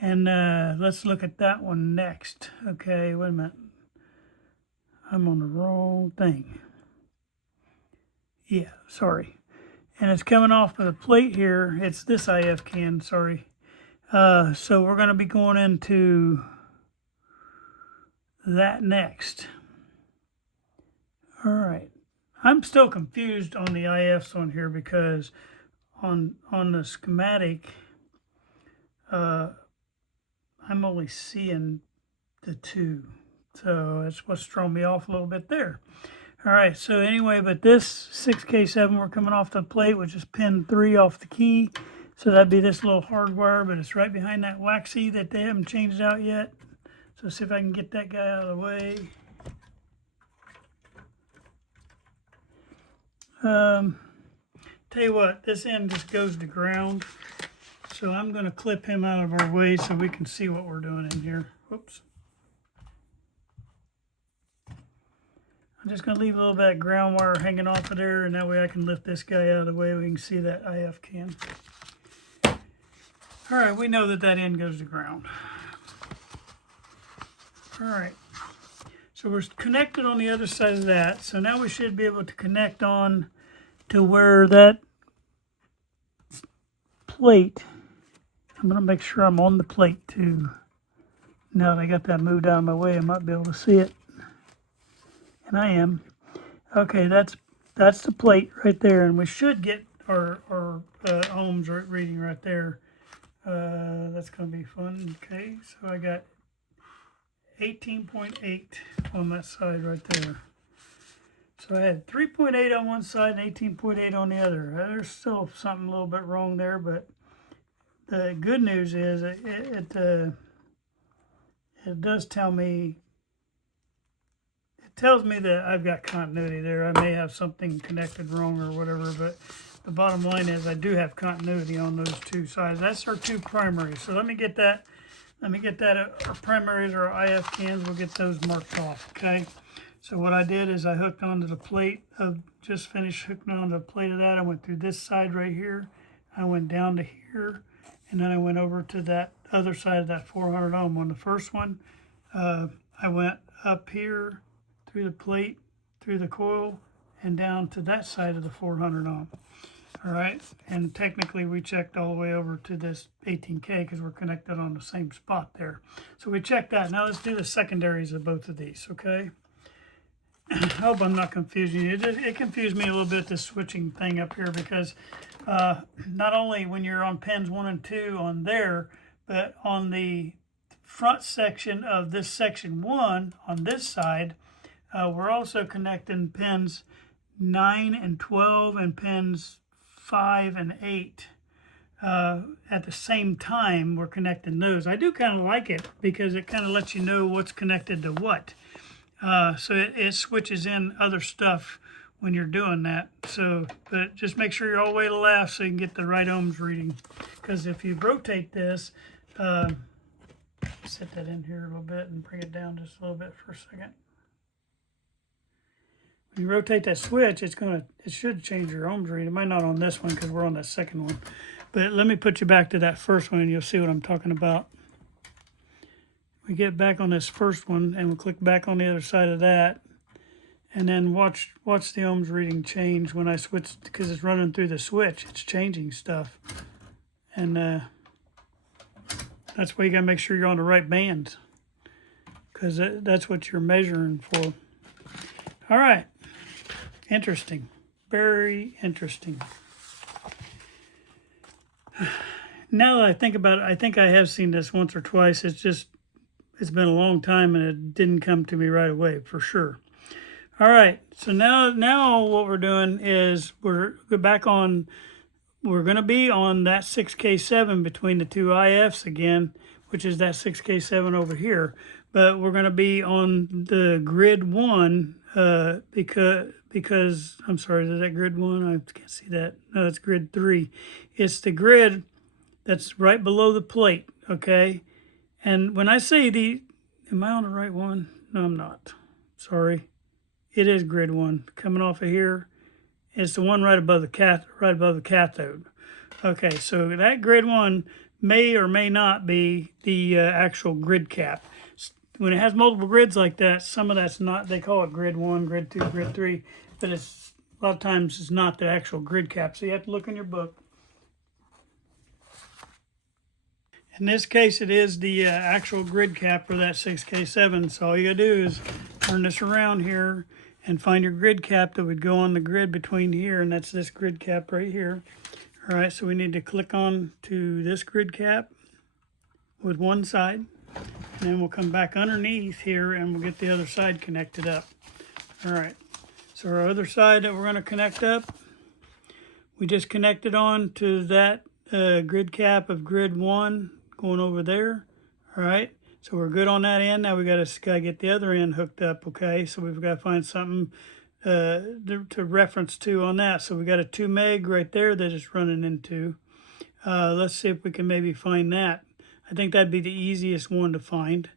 And let's look at that one next. Okay, wait a minute. I'm on the wrong thing. Yeah, sorry. and it's coming off of the plate here. It's this IF can, sorry. So we're going to be going into that next. All right. I'm still confused on the IFs on here because on the schematic, I'm only seeing the 2. So that's what's thrown me off a little bit there. All right, so anyway, but this 6K7, we're coming off the plate, which is pin 3 off the key. So that'd be this little hardwire, but it's right behind that waxy that they haven't changed out yet. So see if I can get that guy out of the way. Tell you what, this end just goes to ground. So I'm going to clip him out of our way so we can see what we're doing in here. Whoops. I'm just going to leave a little bit of ground wire hanging off of there, and that way I can lift this guy out of the way. We can see that IF can. All right, we know that that end goes to ground. All right, so we're connected on the other side of that. So now we should be able to connect on to where that plate, I'm going to make sure I'm on the plate too. Now that I got that moved out of my way, I might be able to see it. And I am. Okay, that's the plate right there, and we should get our ohms reading right there. That's going to be fun. Okay, so I got 18.8 on that side right there. So I had 3.8 on one side and 18.8 on the other. There's still something a little bit wrong there, but the good news is it does tell me. It tells me that I've got continuity there. I may have something connected wrong or whatever, but the bottom line is I do have continuity on those 2 sides. That's our 2 primaries. So let me get that. Our primaries or our IF cans, we'll get those marked off, okay? So what I did is I hooked onto the plate of, just finished hooking onto the plate of that. I went through this side right here. I went down to here, and then I went over to that other side of that 400 ohm. On the first one, I went up here, through the plate, through the coil, and down to that side of the 400 ohm. All right, and technically we checked all the way over to this 18K because we're connected on the same spot there. So we checked that. Now let's do the secondaries of both of these, okay? I hope I'm not confusing you. It confused me a little bit, this switching thing up here, because not only when you're on pins 1 and 2 on there, but on the front section of this section 1 on this side, we're also connecting pins 9 and 12 and pins 5 and 8 at the same time. We're connecting those. I do kind of like it because it kind of lets you know what's connected to what. So it switches in other stuff when you're doing that. So, but just make sure you're all the way to the left so you can get the right ohms reading. Because if you rotate this, set that in here a little bit and bring it down just a little bit for a second. When you rotate that switch, it should change your ohms reading. It might not on this one because we're on that second one. But let me put you back to that first one and you'll see what I'm talking about. We get back on this first one and we'll click back on the other side of that. And then watch the ohms reading change when I switch, because it's running through the switch. It's changing stuff. And that's why you got to make sure you're on the right band, because that's what you're measuring for. All right. Interesting. Very interesting. Now that I think about it, I think I have seen this once or twice. It's been a long time and it didn't come to me right away for sure. All right. So now what we're doing is we're going to be on that 6K7 between the 2 IFs again, which is that 6K7 over here. But we're going to be on the grid 1 because I'm sorry, is that grid 1? I can't see that. No, it's grid 3. It's the grid that's right below the plate, okay? And when I say am I on the right one? No, I'm not. Sorry. It is grid 1 coming off of here. It's the one right above the cathode. Okay, so that grid 1 may or may not be the actual grid cap. When it has multiple grids like that, some of that's not. They call it grid 1, grid 2, grid 3, but it's A lot of times it's not the actual grid cap, so you have to look in your book. In this case, it is the actual grid cap for that 6K7. So all you gotta do is turn this around here and find your grid cap that would go on the grid between here, and that's this grid cap right here. All right, so we need to click on to this grid cap with one side, and then we'll come back underneath here and we'll get the other side connected up. All right, so our other side that we're gonna connect up, we just connected on to that grid cap of grid 1 going over there. All right, so we're good on that end. Now we gotta get the other end hooked up. Okay, so we've got to find something to reference to on that. So we got a 2 meg right there that it's running into. Let's see if we can maybe find that. I think that'd be the easiest one to find.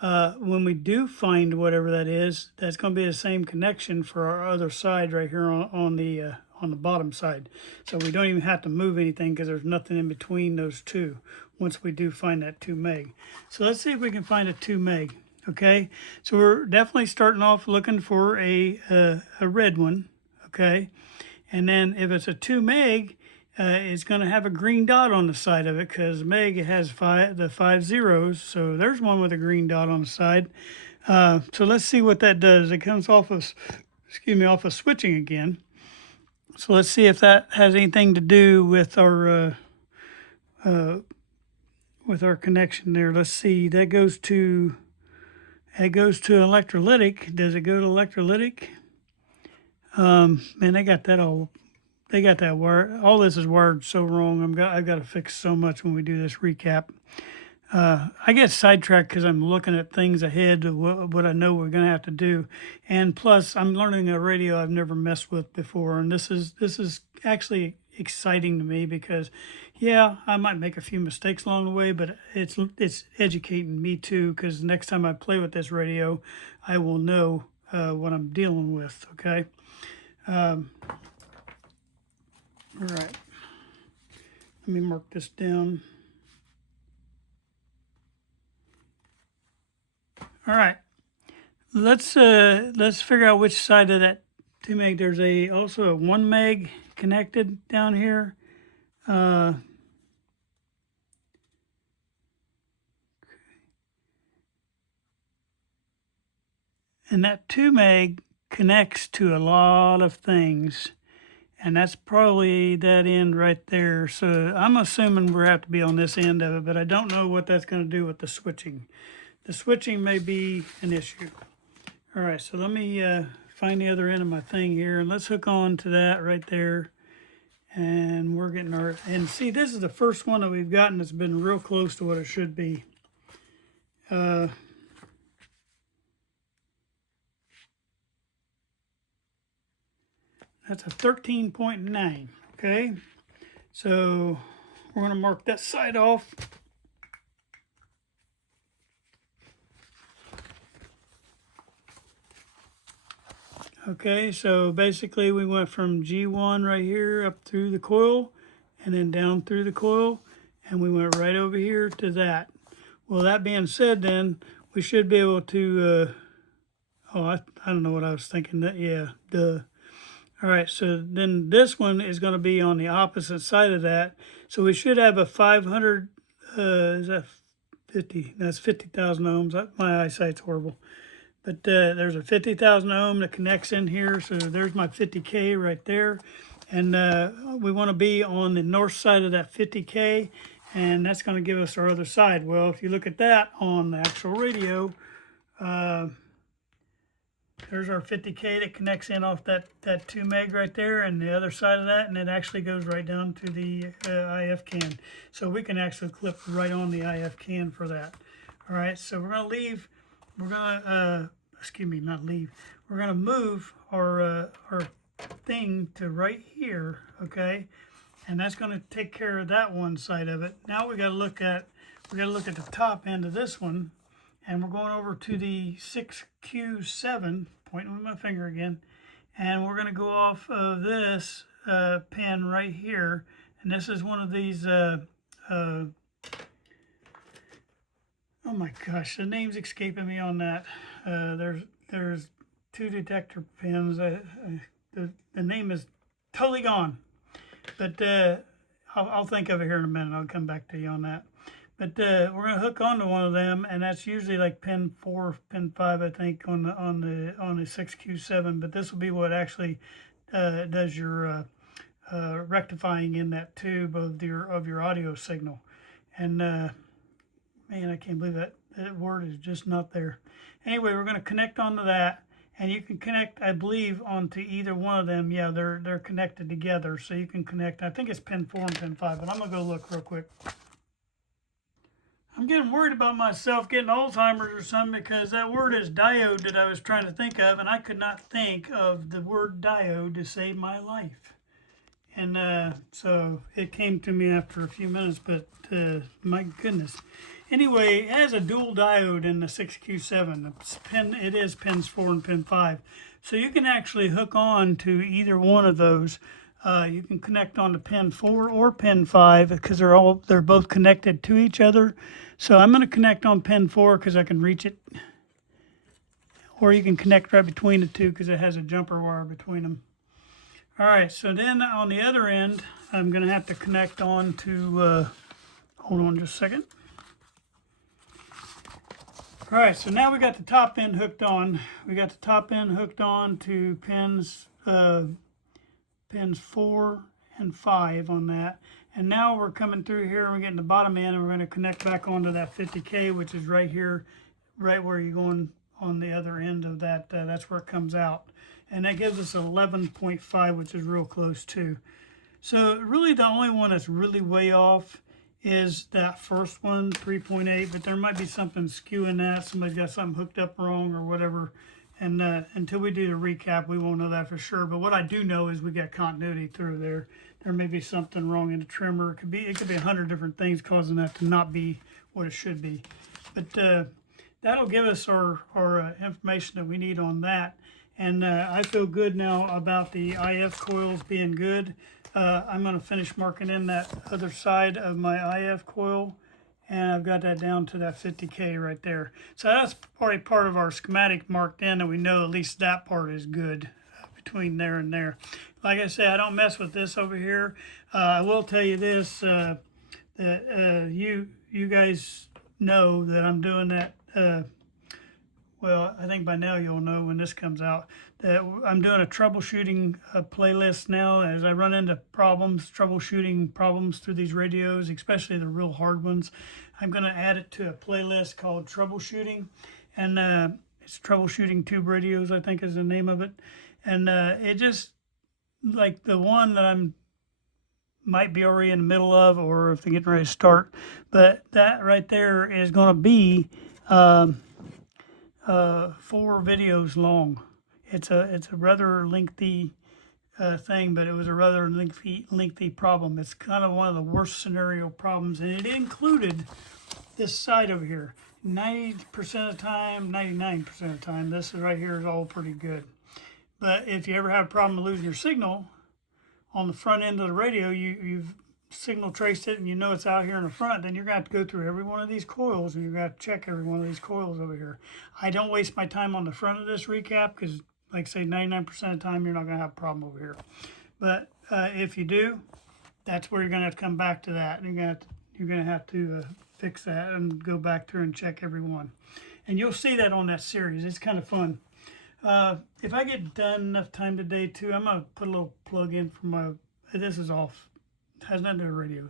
When we do find whatever that is, that's going to be the same connection for our other side right here on the bottom side. So we don't even have to move anything because there's nothing in between those two once we do find that 2 meg. So let's see if we can find a 2 meg. Okay, so we're definitely starting off looking for a red one. Okay, and then if it's a 2 meg, it's going to have a green dot on the side of it because meg has the 5 zeros. So there's one with a green dot on the side. So let's see what that does. It comes off of, off of switching again. So let's see if that has anything to do with our connection there. Let's see. That goes to electrolytic. Does it go to electrolytic? Man, they got that all. They got that wired. All this is wired so wrong. I've got to fix so much when we do this recap. I get sidetracked because I'm looking at things ahead of what I know we're going to have to do, and plus I'm learning a radio I've never messed with before, and this is actually exciting to me because, yeah, I might make a few mistakes along the way, but it's educating me too because next time I play with this radio, I will know what I'm dealing with. Okay. All right, let me mark this down. All right, let's figure out which side of that 2 meg. There's also a 1 meg connected down here. And that 2 meg connects to a lot of things. And that's probably that end right there. So I'm assuming we'll have to be on this end of it, but I don't know what that's going to do with the switching. The switching may be an issue. All right, so let me find the other end of my thing here, and let's hook on to that right there. And we're getting our, and see, this is the first one that we've gotten that's been real close to what it should be. That's a 13.9, okay? So we're gonna mark that side off. Okay, so basically we went from G1 right here up through the coil and then down through the coil, and we went right over here to that. Well, that being said, then we should be able to, I don't know what I was thinking. That, yeah, duh. All right, so then this one is going to be on the opposite side of that. So we should have a 500, is that 50? That's 50,000 ohms. My eyesight's horrible. But there's a 50,000 ohm that connects in here. So there's my 50K right there. And we want to be on the north side of that 50K. And that's going to give us our other side. Well, if you look at that on the actual radio, there's our 50K that connects in off that 2 meg right there, and the other side of that, and it actually goes right down to the IF can. So we can actually clip right on the IF can for that. All right, so we're going to leave, we're going to, not leave, we're going to move our thing to right here, okay? And that's going to take care of that one side of it. Now we got to look at the top end of this one. And we're going over to the 6Q7, pointing with my finger again, and we're going to go off of this pin right here. And this is one of these, oh my gosh, the name's escaping me on that. There's 2 detector pins. the name is totally gone. But I'll think of it here in a minute. I'll come back to you on that. But we're gonna hook onto one of them, and that's usually like pin 4, pin 5, I think, on the 6Q7. But this will be what actually does your rectifying in that tube of your audio signal. And man, I can't believe that word is just not there. Anyway, we're gonna connect onto that. And you can connect, I believe, onto either one of them. Yeah, they're connected together, so you can connect. I think it's pin 4 and pin 5, but I'm gonna go look real quick. I'm getting worried about myself getting Alzheimer's or something, because that word is diode that I was trying to think of, and I could not think of the word diode to save my life. And so it came to me after a few minutes, but my goodness. Anyway, it has a dual diode in the 6Q7. It is pins 4 and pin 5. So you can actually hook on to either one of those. You can connect on to pin 4 or pin 5 because they're both connected to each other. So I'm going to connect on pin 4 because I can reach it. Or you can connect right between the two because it has a jumper wire between them. All right, so then on the other end, I'm going to have to connect on to, hold on just a second. All right, so now we got the top end hooked on. We got the top end hooked on to pins 4 and 5 on that. And now we're coming through here and we're getting the bottom end, and we're going to connect back onto that 50K, which is right here, right where you're going on the other end of that. That's where it comes out. And that gives us 11.5, which is real close too. So really the only one that's really way off is that first one, 3.8, but there might be something skewing that. Somebody's got something hooked up wrong or whatever. And until we do the recap, we won't know that for sure. But what I do know is we got continuity through there. There may be something wrong in the trimmer. It could be 100 different things causing that to not be what it should be. But that'll give us our information that we need on that. And I feel good now about the IF coils being good. I'm going to finish marking in that other side of my IF coil, and I've got that down to that 50K right there. So that's probably part of our schematic marked in, and we know at least that part is good between there and there. Like I said, I don't mess with this over here. I will tell you this, that you guys know that I'm doing that. Well, I think by now you'll know when this comes out that I'm doing a troubleshooting playlist now as I run into troubleshooting problems through these radios, especially the real hard ones. I'm going to add it to a playlist called Troubleshooting, and it's Troubleshooting Tube Radios, I think is the name of it. And it just, like the one that I'm might be already in the middle of, or if they're getting ready to start, but that right there is going to be 4 videos long. It's a rather lengthy thing, but it was a rather lengthy problem. It's kind of one of the worst scenario problems, and it included this side over here. 90% of the time, 99% of the time, this right here is all pretty good. But if you ever have a problem losing your signal on the front end of the radio, you've signal traced it and you know it's out here in the front, then you're going to have to go through every one of these coils, and you're going to have to check every one of these coils over here. I don't waste my time on the front of this recap because, like I say, 99% of the time you're not going to have a problem over here. But if you do, that's where you're going to have to come back to that, and you're going to have to fix that and go back through and check every one. And you'll see that on that series. It's kind of fun. If I get done enough time today too, I'm going to put a little plug in for my, this is off. Has nothing to do with radio.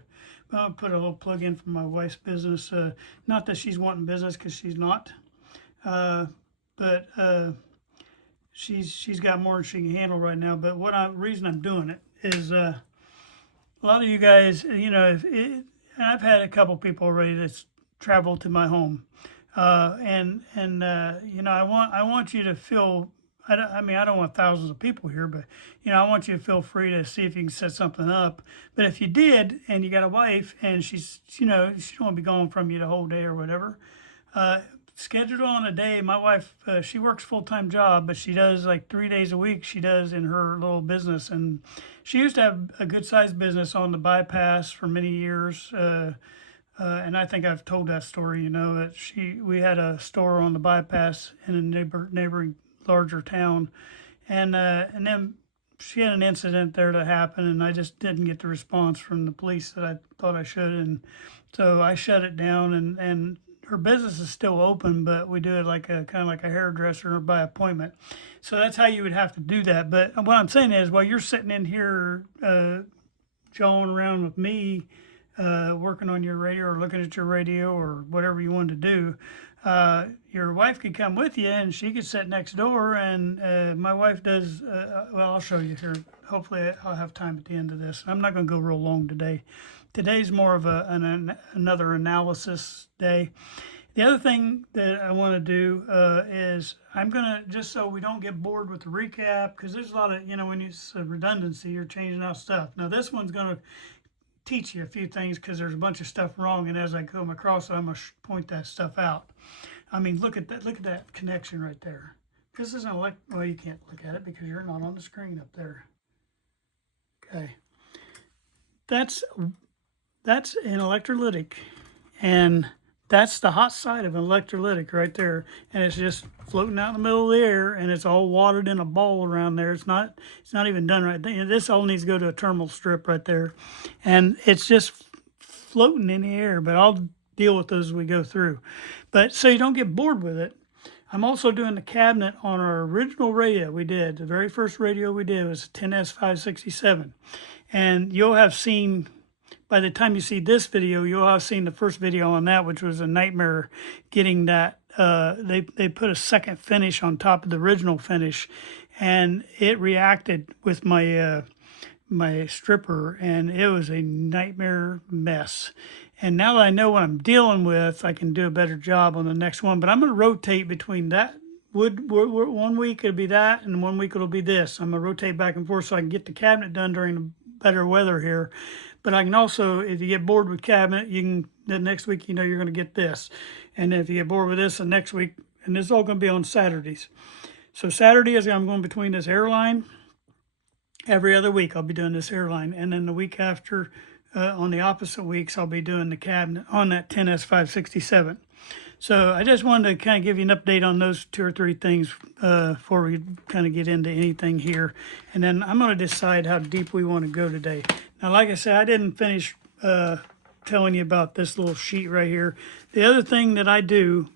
But I'll put a little plug in for my wife's business. Not that she's wanting business, because she's not. But she's got more than she can handle right now. But reason I'm doing it is a lot of you guys, you know, and I've had a couple people already that's traveled to my home, and you know, I want you to feel. I mean, I don't want thousands of people here, but, you know, I want you to feel free to see if you can set something up. But if you did, and you got a wife, and she's, you know, she don't want to be gone from you the whole day or whatever, schedule on a day. My wife, she works full-time job, but she does like 3 days a week. She does in her little business, and she used to have a good-sized business on the bypass for many years. And I think I've told that story, you know, that we had a store on the bypass in a neighboring larger town, and then she had an incident there that happened, and I just didn't get the response from the police that I thought I should, and so I shut it down. And her business is still open, but we do it like a kind of like a hairdresser by appointment. So that's how you would have to do that. But what I'm saying is, while you're sitting in here jawing around with me, working on your radio or looking at your radio or whatever you want to do, your wife could come with you and she could sit next door. And my wife does, well, I'll show you here. Hopefully I'll have time at the end of this. I'm not going to go real long today. Today's more of another analysis day. The other thing that I want to do is I'm going to, just so we don't get bored with the recap, because there's a lot of, when it's redundancy, you're changing out stuff. Now this one's going to teach you a few things because there's a bunch of stuff wrong, and as I come across it, I'm going to point that stuff out. I mean, look at that connection right there. This isn't well, you can't look at it because you're not on the screen up there. Okay. That's an electrolytic, and that's the hot side of an electrolytic right there, and it's just floating out in the middle of the air, and it's all watered in a ball around there. It's not even done right. This all needs to go to a terminal strip right there, and it's just floating in the air. But I'll deal with those as we go through. But so you don't get bored with it, I'm also doing the cabinet on our original radio we did. The very first radio we did was a 10S567, and you'll have seen. By the time you see this video, you'll have seen the first video on that, which was a nightmare getting that. They put a second finish on top of the original finish, and it reacted with my my stripper, and it was a nightmare mess. And now that I know what I'm dealing with, I can do a better job on the next one. But I'm going to rotate between that. One week it'll be that, and 1 week it'll be this. I'm going to rotate back and forth so I can get the cabinet done during the better weather here. But I can also, if you get bored with cabinet, you can, the next week, you're going to get this. And if you get bored with this, the next week, and this is all going to be on Saturdays. So Saturday is I'm going between this Airline. Every other week I'll be doing this Airline. And then the week after, on the opposite weeks, I'll be doing the cabinet on that 10S567. So I just wanted to kind of give you an update on those 2 or 3 things before we kind of get into anything here. And then I'm going to decide how deep we want to go today. Now, like I said, I didn't finish telling you about this little sheet right here. The other thing that I do,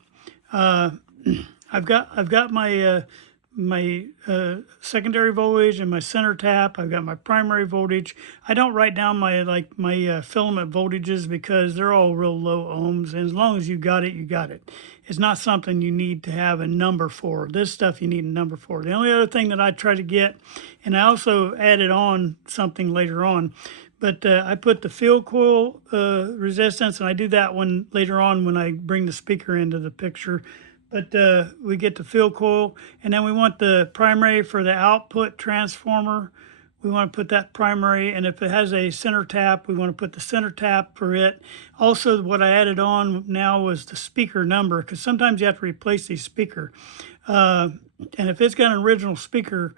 I've got my my secondary voltage and my center tap. I've got my primary voltage. I don't write down my filament voltages because they're all real low ohms, and as long as you got it, you got it. It's not something you need to have a number for. This stuff you need a number for. The only other thing that I try to get, and I also added on something later on, but I put the field coil resistance, and I do that one later on when I bring the speaker into the picture. But we get the field coil, and then we want the primary for the output transformer. We want to put that primary, and if it has a center tap, we want to put the center tap for it. Also, what I added on now was the speaker number, because sometimes you have to replace these speaker. And if it's got an original speaker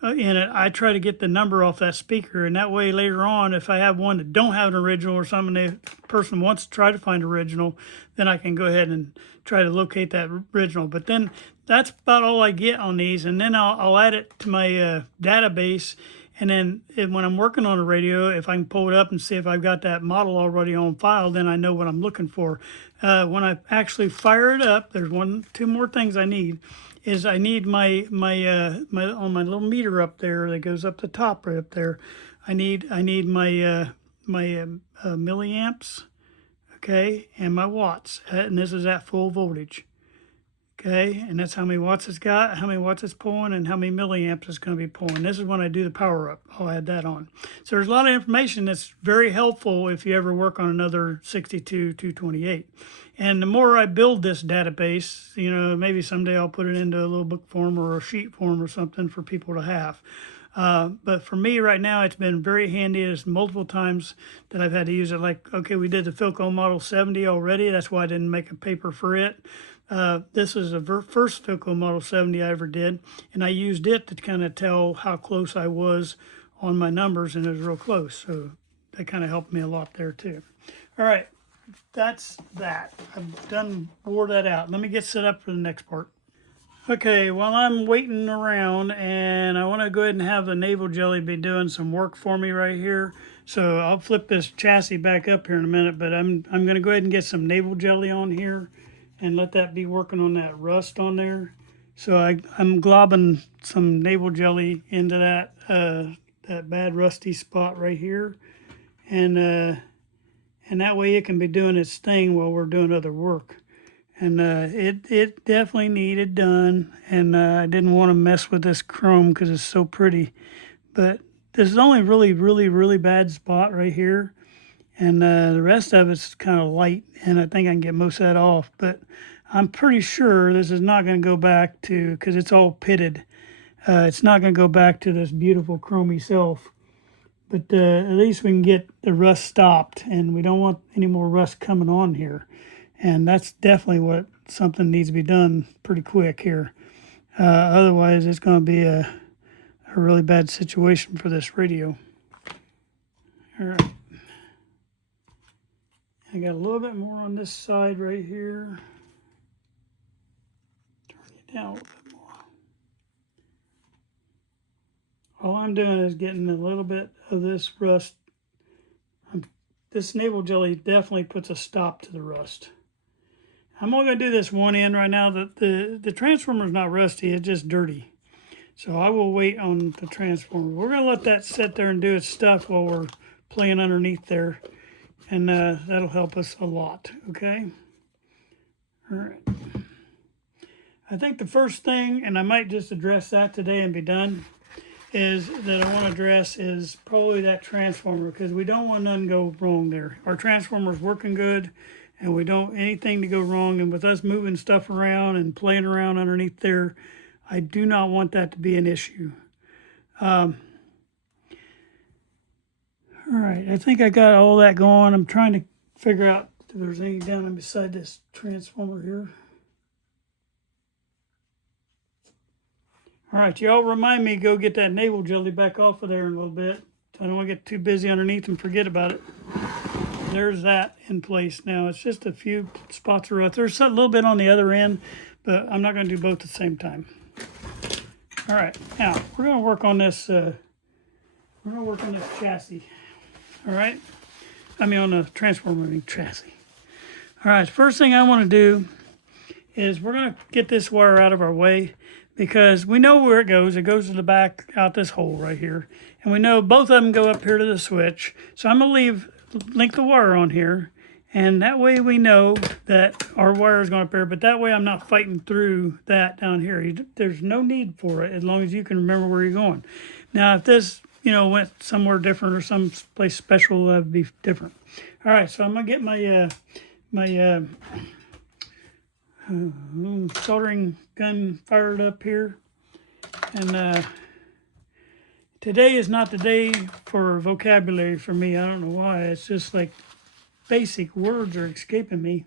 in it, I try to get the number off that speaker, and that way later on, if I have one that don't have an original or something, the person wants to try to find original, then I can go ahead and try to locate that original. But then that's about all I get on these, and then I'll add it to my database. And then when I'm working on a radio, if I can pull it up and see if I've got that model already on file, then I know what I'm looking for. When I actually fire it up, there's 2 more things I need. Is I need my on my little meter up there that goes up the top right up there. I need my milliamps, okay, and my watts, and this is at full voltage. Okay, and that's how many watts it's got, how many watts it's pulling, and how many milliamps it's going to be pulling. This is when I do the power up. I'll add that on. So there's a lot of information that's very helpful if you ever work on another 62-228. And the more I build this database, maybe someday I'll put it into a little book form or a sheet form or something for people to have. But for me right now, it's been very handy. There's multiple times that I've had to use it. Like, okay, we did the Philco Model 70 already. That's why I didn't make a paper for it. This is the first Philco Model 70 I ever did, and I used it to kind of tell how close I was on my numbers, and it was real close. So that kind of helped me a lot there too. All right, that's that. I've done wore that out. Let me get set up for the next part. Okay, while I'm waiting around, and I want to go ahead and have the navel jelly be doing some work for me right here. So I'll flip this chassis back up here in a minute, but I'm going to go ahead and get some navel jelly on here and let that be working on that rust on there. So I'm globbing some navel jelly into that bad rusty spot right here, and that way it can be doing its thing while we're doing other work. And it definitely needed done, and I didn't want to mess with this chrome because it's so pretty. But this is only really bad spot right here, and the rest of it's kind of light, and I think I can get most of that off. But I'm pretty sure this is not going to go back to, because it's all pitted. It's not going to go back to this beautiful chromy self. But at least we can get the rust stopped, and we don't want any more rust coming on here. And that's definitely what something needs to be done pretty quick here. Otherwise, it's going to be a really bad situation for this radio. All right. I got a little bit more on this side right here. Turn it down a little bit more. All I'm doing is getting a little bit of this rust. This navel jelly definitely puts a stop to the rust. I'm only going to do this one end right now. The transformer is not rusty, it's just dirty. So I will wait on the transformer. We're going to let that sit there and do its stuff while we're playing underneath there. And that'll help us a lot, okay? All right. I think the first thing, and I might just address that today and be done, is that I want to address is probably that transformer, because we don't want nothing to go wrong there. Our transformer's working good, and we don't anything to go wrong. And with us moving stuff around and playing around underneath there, I do not want that to be an issue. All right, I think I got all that going. I'm trying to figure out if there's anything down beside this transformer here. All right, y'all remind me, go get that navel jelly back off of there in a little bit. I don't want to get too busy underneath and forget about it. There's that in place now. It's just a few spots of rust. There's a little bit on the other end, but I'm not going to do both at the same time. All right, now we're going to work on this. Chassis. All right, I mean on the transformer chassis. All right, first thing I want to do is we're going to get this wire out of our way, because we know where it goes. It goes to the back out this hole right here, and we know both of them go up here to the switch. So I'm going to link the wire on here, and that way we know that our wire is going up here, but that way I'm not fighting through that down here. There's no need for it as long as you can remember where you're going. Now, if this, went somewhere different or some place special, that would be different. All right, so I'm going to get my soldering gun fired up here, and today is not the day for vocabulary for me. I don't know why. It's just like basic words are escaping me.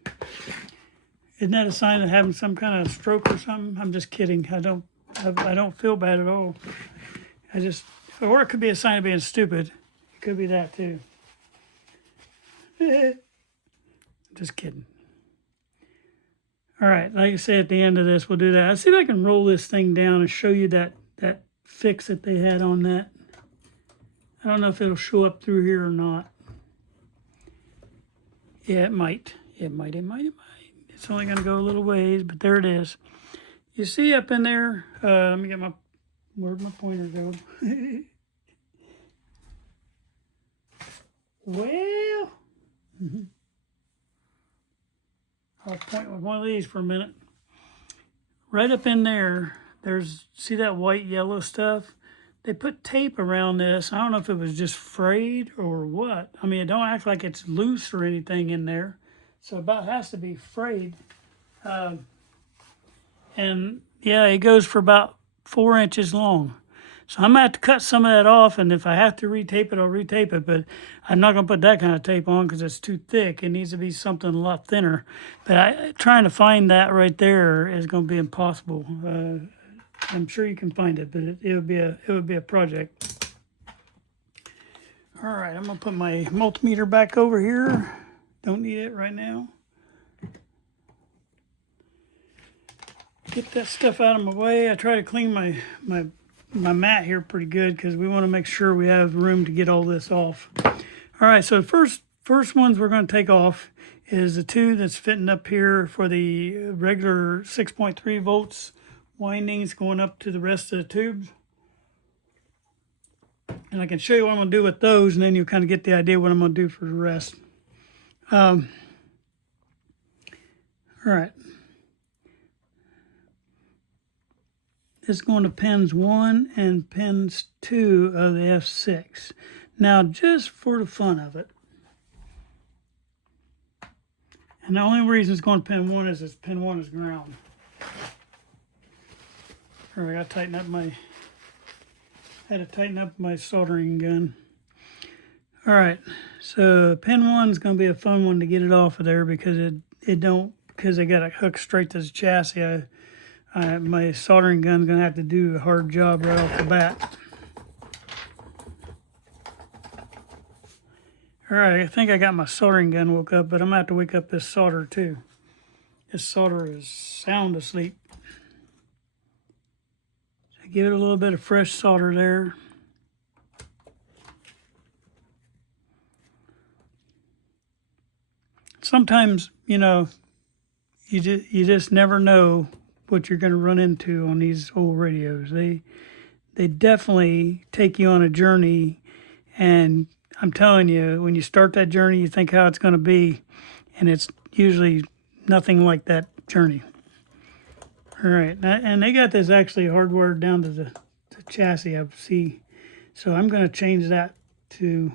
Isn't that a sign of having some kind of stroke or something? I'm just kidding. I don't feel bad at all. Or it could be a sign of being stupid. It could be that too. Just kidding. All right, like I say, at the end of this, we'll do that. I'll see if I can roll this thing down and show you that fix that they had on that. I don't know if it'll show up through here or not. Yeah, it might. It might. It's only going to go a little ways, but there it is. You see up in there, let me get where'd my pointer go? Well, I'll point with one of these for a minute. Right up in there, see that white yellow stuff? They put tape around this. I don't know if it was just frayed or what. I mean, it don't act like it's loose or anything in there. So about has to be frayed. And yeah, it goes for about 4 inches long. So I'm going to have to cut some of that off, and if I have to retape it, I'll retape it. But I'm not going to put that kind of tape on because it's too thick. It needs to be something a lot thinner. But trying to find that right there is going to be impossible. I'm sure you can find it, but it would be a project. All right, I'm going to put my multimeter back over here. Don't need it right now. get that stuff out of my way. I try to clean my mat here pretty good because we want to make sure we have room to get all this off. All right, so the first ones we're going to take off is the two that's fitting up here for the regular 6.3 volts windings going up to the rest of the tubes. And I can show you what I'm going to do with those, and then you'll kind of get the idea what I'm going to do for the rest. All right. It's going to pins 1 and pins 2 of the F6. Now, just for the fun of it, and the only reason it's going to pin 1 is pin 1 is ground. All right, I got to tighten up I had to tighten up my soldering gun. All right, so pin 1 is going to be a fun one to get it off of there because because I got it hooked straight to the chassis. My soldering gun's going to have to do a hard job right off the bat. All right, I think I got my soldering gun woke up, but I'm going to have to wake up this solder too. This solder is sound asleep. So give it a little bit of fresh solder there. Sometimes, you just never know what you're going to run into on these old radios. They definitely take you on a journey, and I'm telling you, when you start that journey, you think how it's going to be, and it's usually nothing like that journey. All right, and they got this actually hardwired down to the chassis, I see. So I'm going to change that to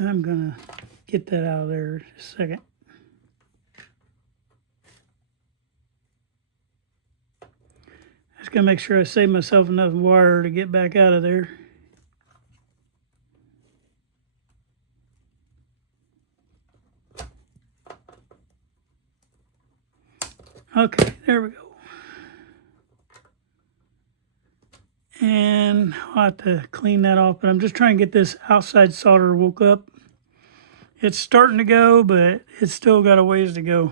I'm going to get that out of there in a second. Just going to make sure I save myself enough wire to get back out of there. Okay, there we go. And I'll have to clean that off, but I'm just trying to get this outside solder woke up. It's starting to go, but it's still got a ways to go.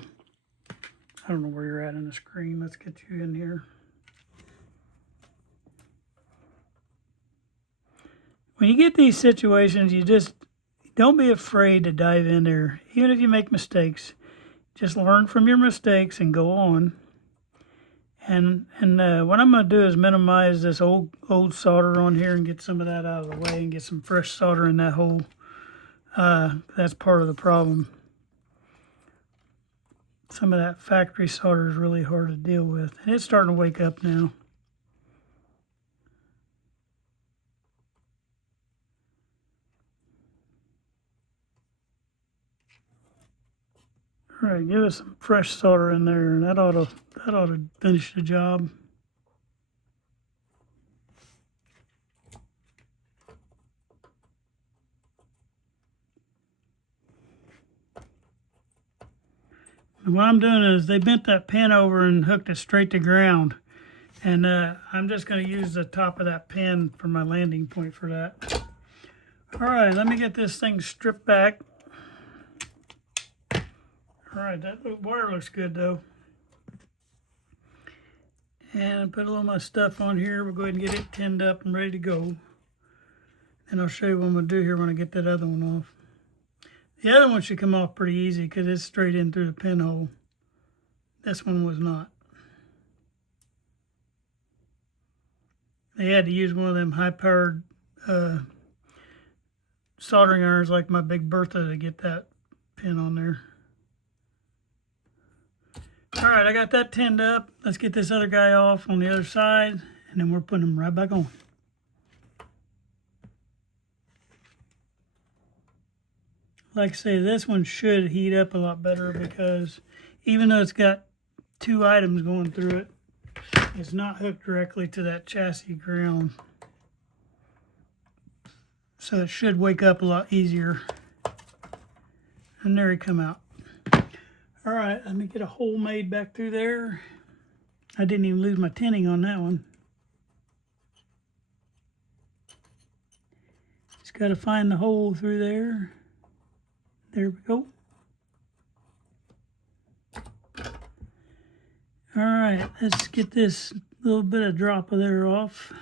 I don't know where you're at on the screen. Let's get you in here. When you get these situations, you just don't be afraid to dive in there. Even if you make mistakes, just learn from your mistakes and go on. And what I'm going to do is minimize this old solder on here and get some of that out of the way and get some fresh solder in that hole. That's part of the problem. Some of that factory solder is really hard to deal with. And it's starting to wake up now. All right, give us some fresh solder in there, and that ought to finish the job. And what I'm doing is they bent that pin over and hooked it straight to ground, and I'm just going to use the top of that pin for my landing point for that. All right, let me get this thing stripped back. All right, that wire looks good though. And put a little of my stuff on here. We'll go ahead and get it tinned up and ready to go. And I'll show you what I'm going to do here when I get that other one off. The other one should come off pretty easy because it's straight in through the pinhole. This one was not. They had to use one of them high-powered soldering irons like my Big Bertha to get that pin on there. All right, I got that tinned up. Let's get this other guy off on the other side, and then we're putting him right back on. Like I say, this one should heat up a lot better because even though it's got two items going through it, it's not hooked directly to that chassis ground. So it should wake up a lot easier. And there he come out. All right, let me get a hole made back through there. I didn't even lose my tinning on that one. Just got to find the hole through there. There we go. right, let's get this little bit of drop of there off.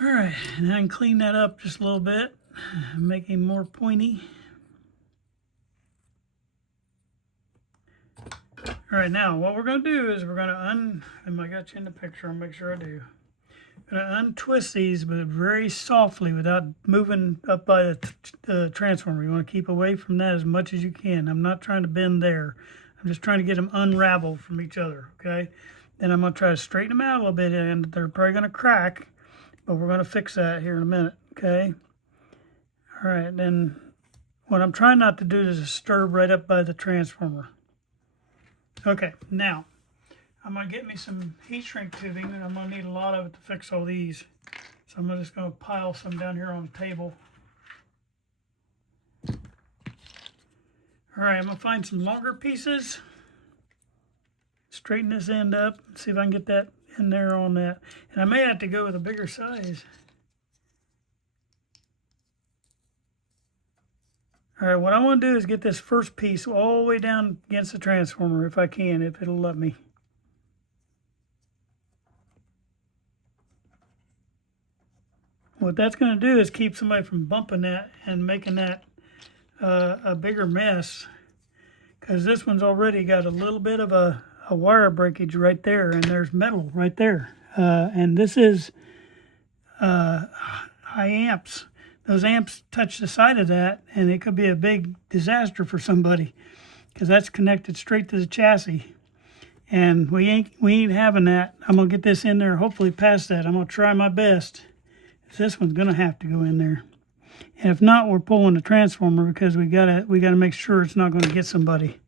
All right, and I can clean that up just a little bit, make it more pointy. All right, now what we're going to do is we're going to and I got you in the picture, I'll make sure I do. I'm going to untwist these, but very softly without moving up by the transformer. You want to keep away from that as much as you can. I'm not trying to bend there. I'm just trying to get them unraveled from each other, okay? Then I'm going to try to straighten them out a little bit, and they're probably going to crack, but we're going to fix that here in a minute, okay? All right, then what I'm trying not to do is disturb right up by the transformer. Okay, now I'm going to get me some heat shrink tubing, and I'm going to need a lot of it to fix all these. So I'm just going to pile some down here on the table. All right, I'm going to find some longer pieces, straighten this end up, see if I can get that in there on that. And I may have to go with a bigger size. All right, what I want to do is get this first piece all the way down against the transformer, if I can, if it'll let me. What that's going to do is keep somebody from bumping that and making that a bigger mess, because this one's already got a little bit of a wire breakage right there, and there's metal right there. And this is high amps. Those amps touch the side of that, and it could be a big disaster for somebody, because that's connected straight to the chassis. And we ain't having that. I'm going to get this in there, hopefully past that. I'm going to try my best. This one's going to have to go in there. And if not, we're pulling the transformer, because we gotta make sure it's not going to get somebody.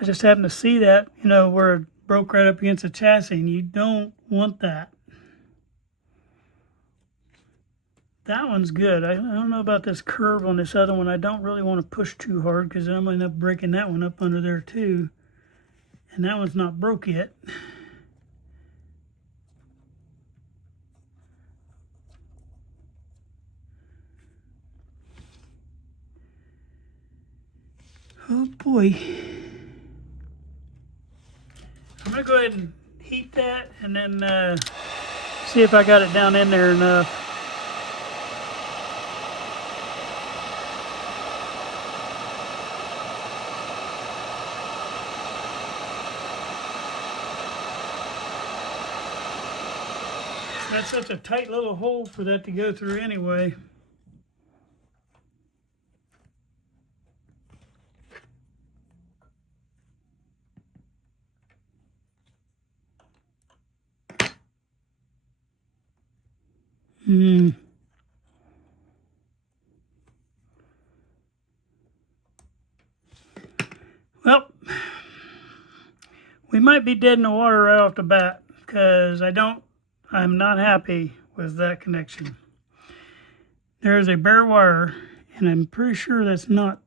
I just happened to see that, you know, where it broke right up against the chassis, and you don't want that. That one's good. I don't know about this curve on this other one. I don't really want to push too hard, because then I'm going to end up breaking that one up under there too. And that one's not broke yet. Oh boy. I'm going to go ahead and heat that, and then see if I got it down in there enough. That's such a tight little hole for that to go through anyway. Well, we might be dead in the water right off the bat, because I'm not happy with that connection. There is a bare wire, and I'm pretty sure that's not,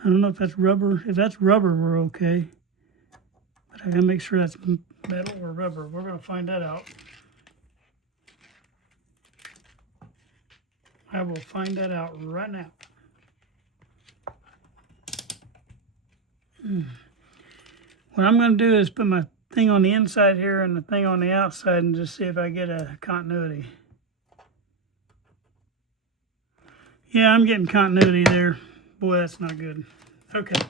I don't know if that's rubber. If that's rubber, we're okay. But I gotta make sure that's metal or rubber. We're gonna find that out. I will find that out right now. What I'm going to do is put my thing on the inside here and the thing on the outside, and just see if I get a continuity. Yeah, I'm getting continuity there. Boy, that's not good. Okay.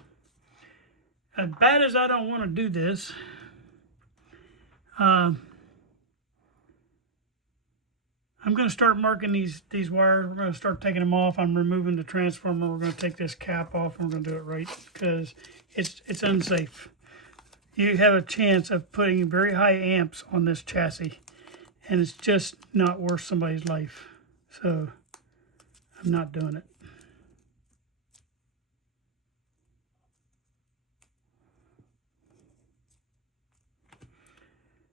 As bad as I don't want to do this, I'm going to start marking these wires. We're going to start taking them off. I'm removing the transformer. We're going to take this cap off, and we're going to do it right, because it's unsafe. You have a chance of putting very high amps on this chassis, and it's just not worth somebody's life. So I'm not doing it.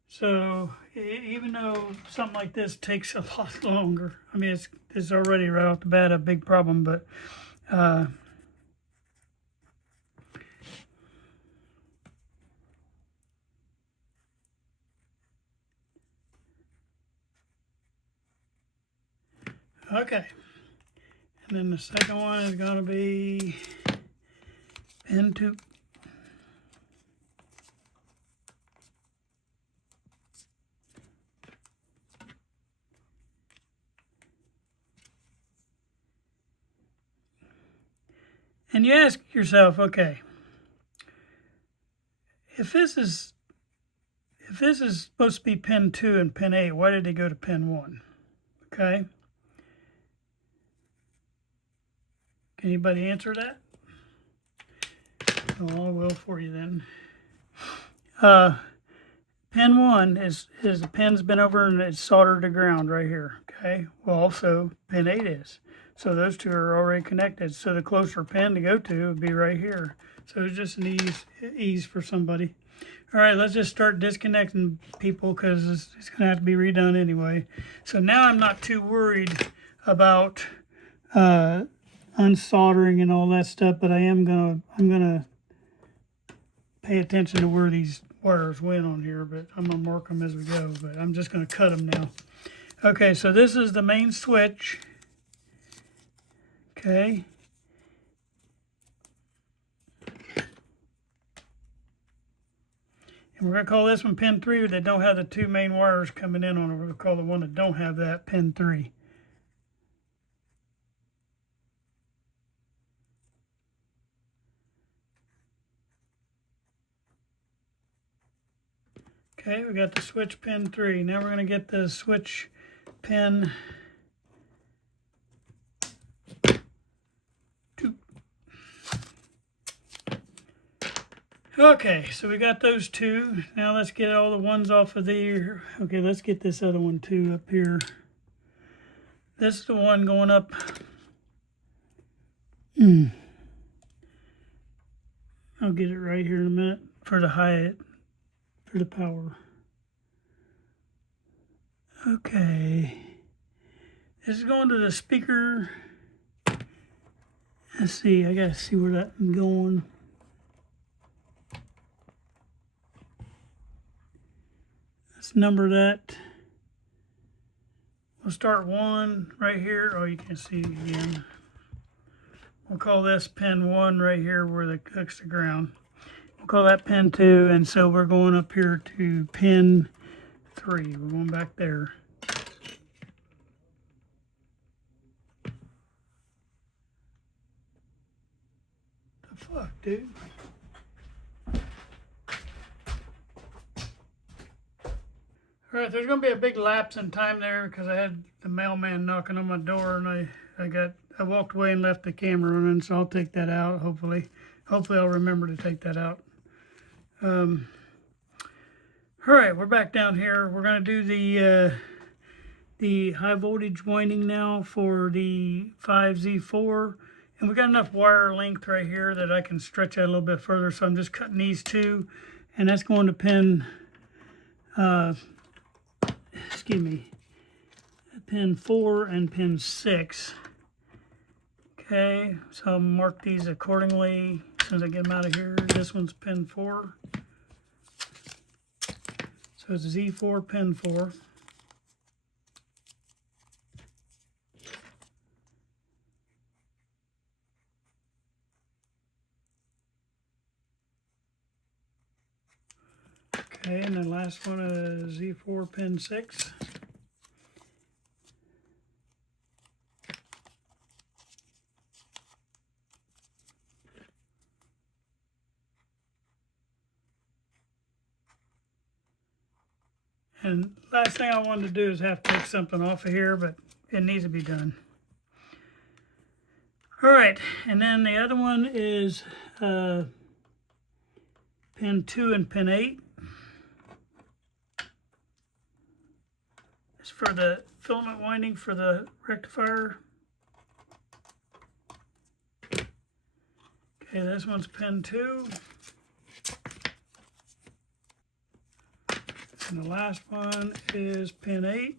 So even though something like this takes a lot longer, I mean, it's already right off the bat a big problem, but okay. And then the second one is going to be pin 2. And you ask yourself, okay, if this is supposed to be pin 2 and pin 8, why did they go to pin 1? Okay. Can anybody answer that? Oh, I will for you then. Pin 1 is the pin's been over and it's soldered to ground right here. Okay. Well, also pin 8 is. So those two are already connected. So the closer pin to go to would be right here. So it's just an ease for somebody. All right, let's just start disconnecting people because it's going to have to be redone anyway. So now I'm not too worried about unsoldering and all that stuff, but I'm gonna pay attention to where these wires went on here, but I'm gonna mark them as we go, but I'm just gonna cut them now. Okay, so this is the main switch. Okay. And we're gonna call this one pin 3. That don't have the 2 main wires coming in on it. We're gonna call the one that don't have that pin 3. Okay, we got the switch pin 3. Now we're going to get the switch pin 2. Okay, so we got those 2. Now let's get all the ones off of there. Okay, let's get this other one too up here. This is the one going up. I'll get it right here in a minute for the power. Okay. This is going to the speaker. Let's see, I gotta see where that's going. Let's number that. We'll start 1 right here. Oh, you can see it again. We'll call this pin 1 right here where it hooks the ground. We'll call that pin 2, and so we're going up here to pin 3. We're going back there. The fuck, dude? All right, there's going to be a big lapse in time there because I had the mailman knocking on my door, and I walked away and left the camera on, so I'll take that out. Hopefully I'll remember to take that out. All right, we're back down here. We're going to do the high voltage winding now for the 5Z4, and we got enough wire length right here that I can stretch out a little bit further. So I'm just cutting these 2, and that's going to pin. Pin 4 and pin 6. Okay, so I'll mark these accordingly as soon as I get them out of here. This one's pin 4. So it's Z4 pin 4. Okay, and the last one is Z4 pin 6. And last thing I wanted to do is have to take something off of here, but it needs to be done. All right, and then the other one is pin 2 and pin 8. It's for the filament winding for the rectifier. Okay, this one's pin 2. And the last one is pin 8.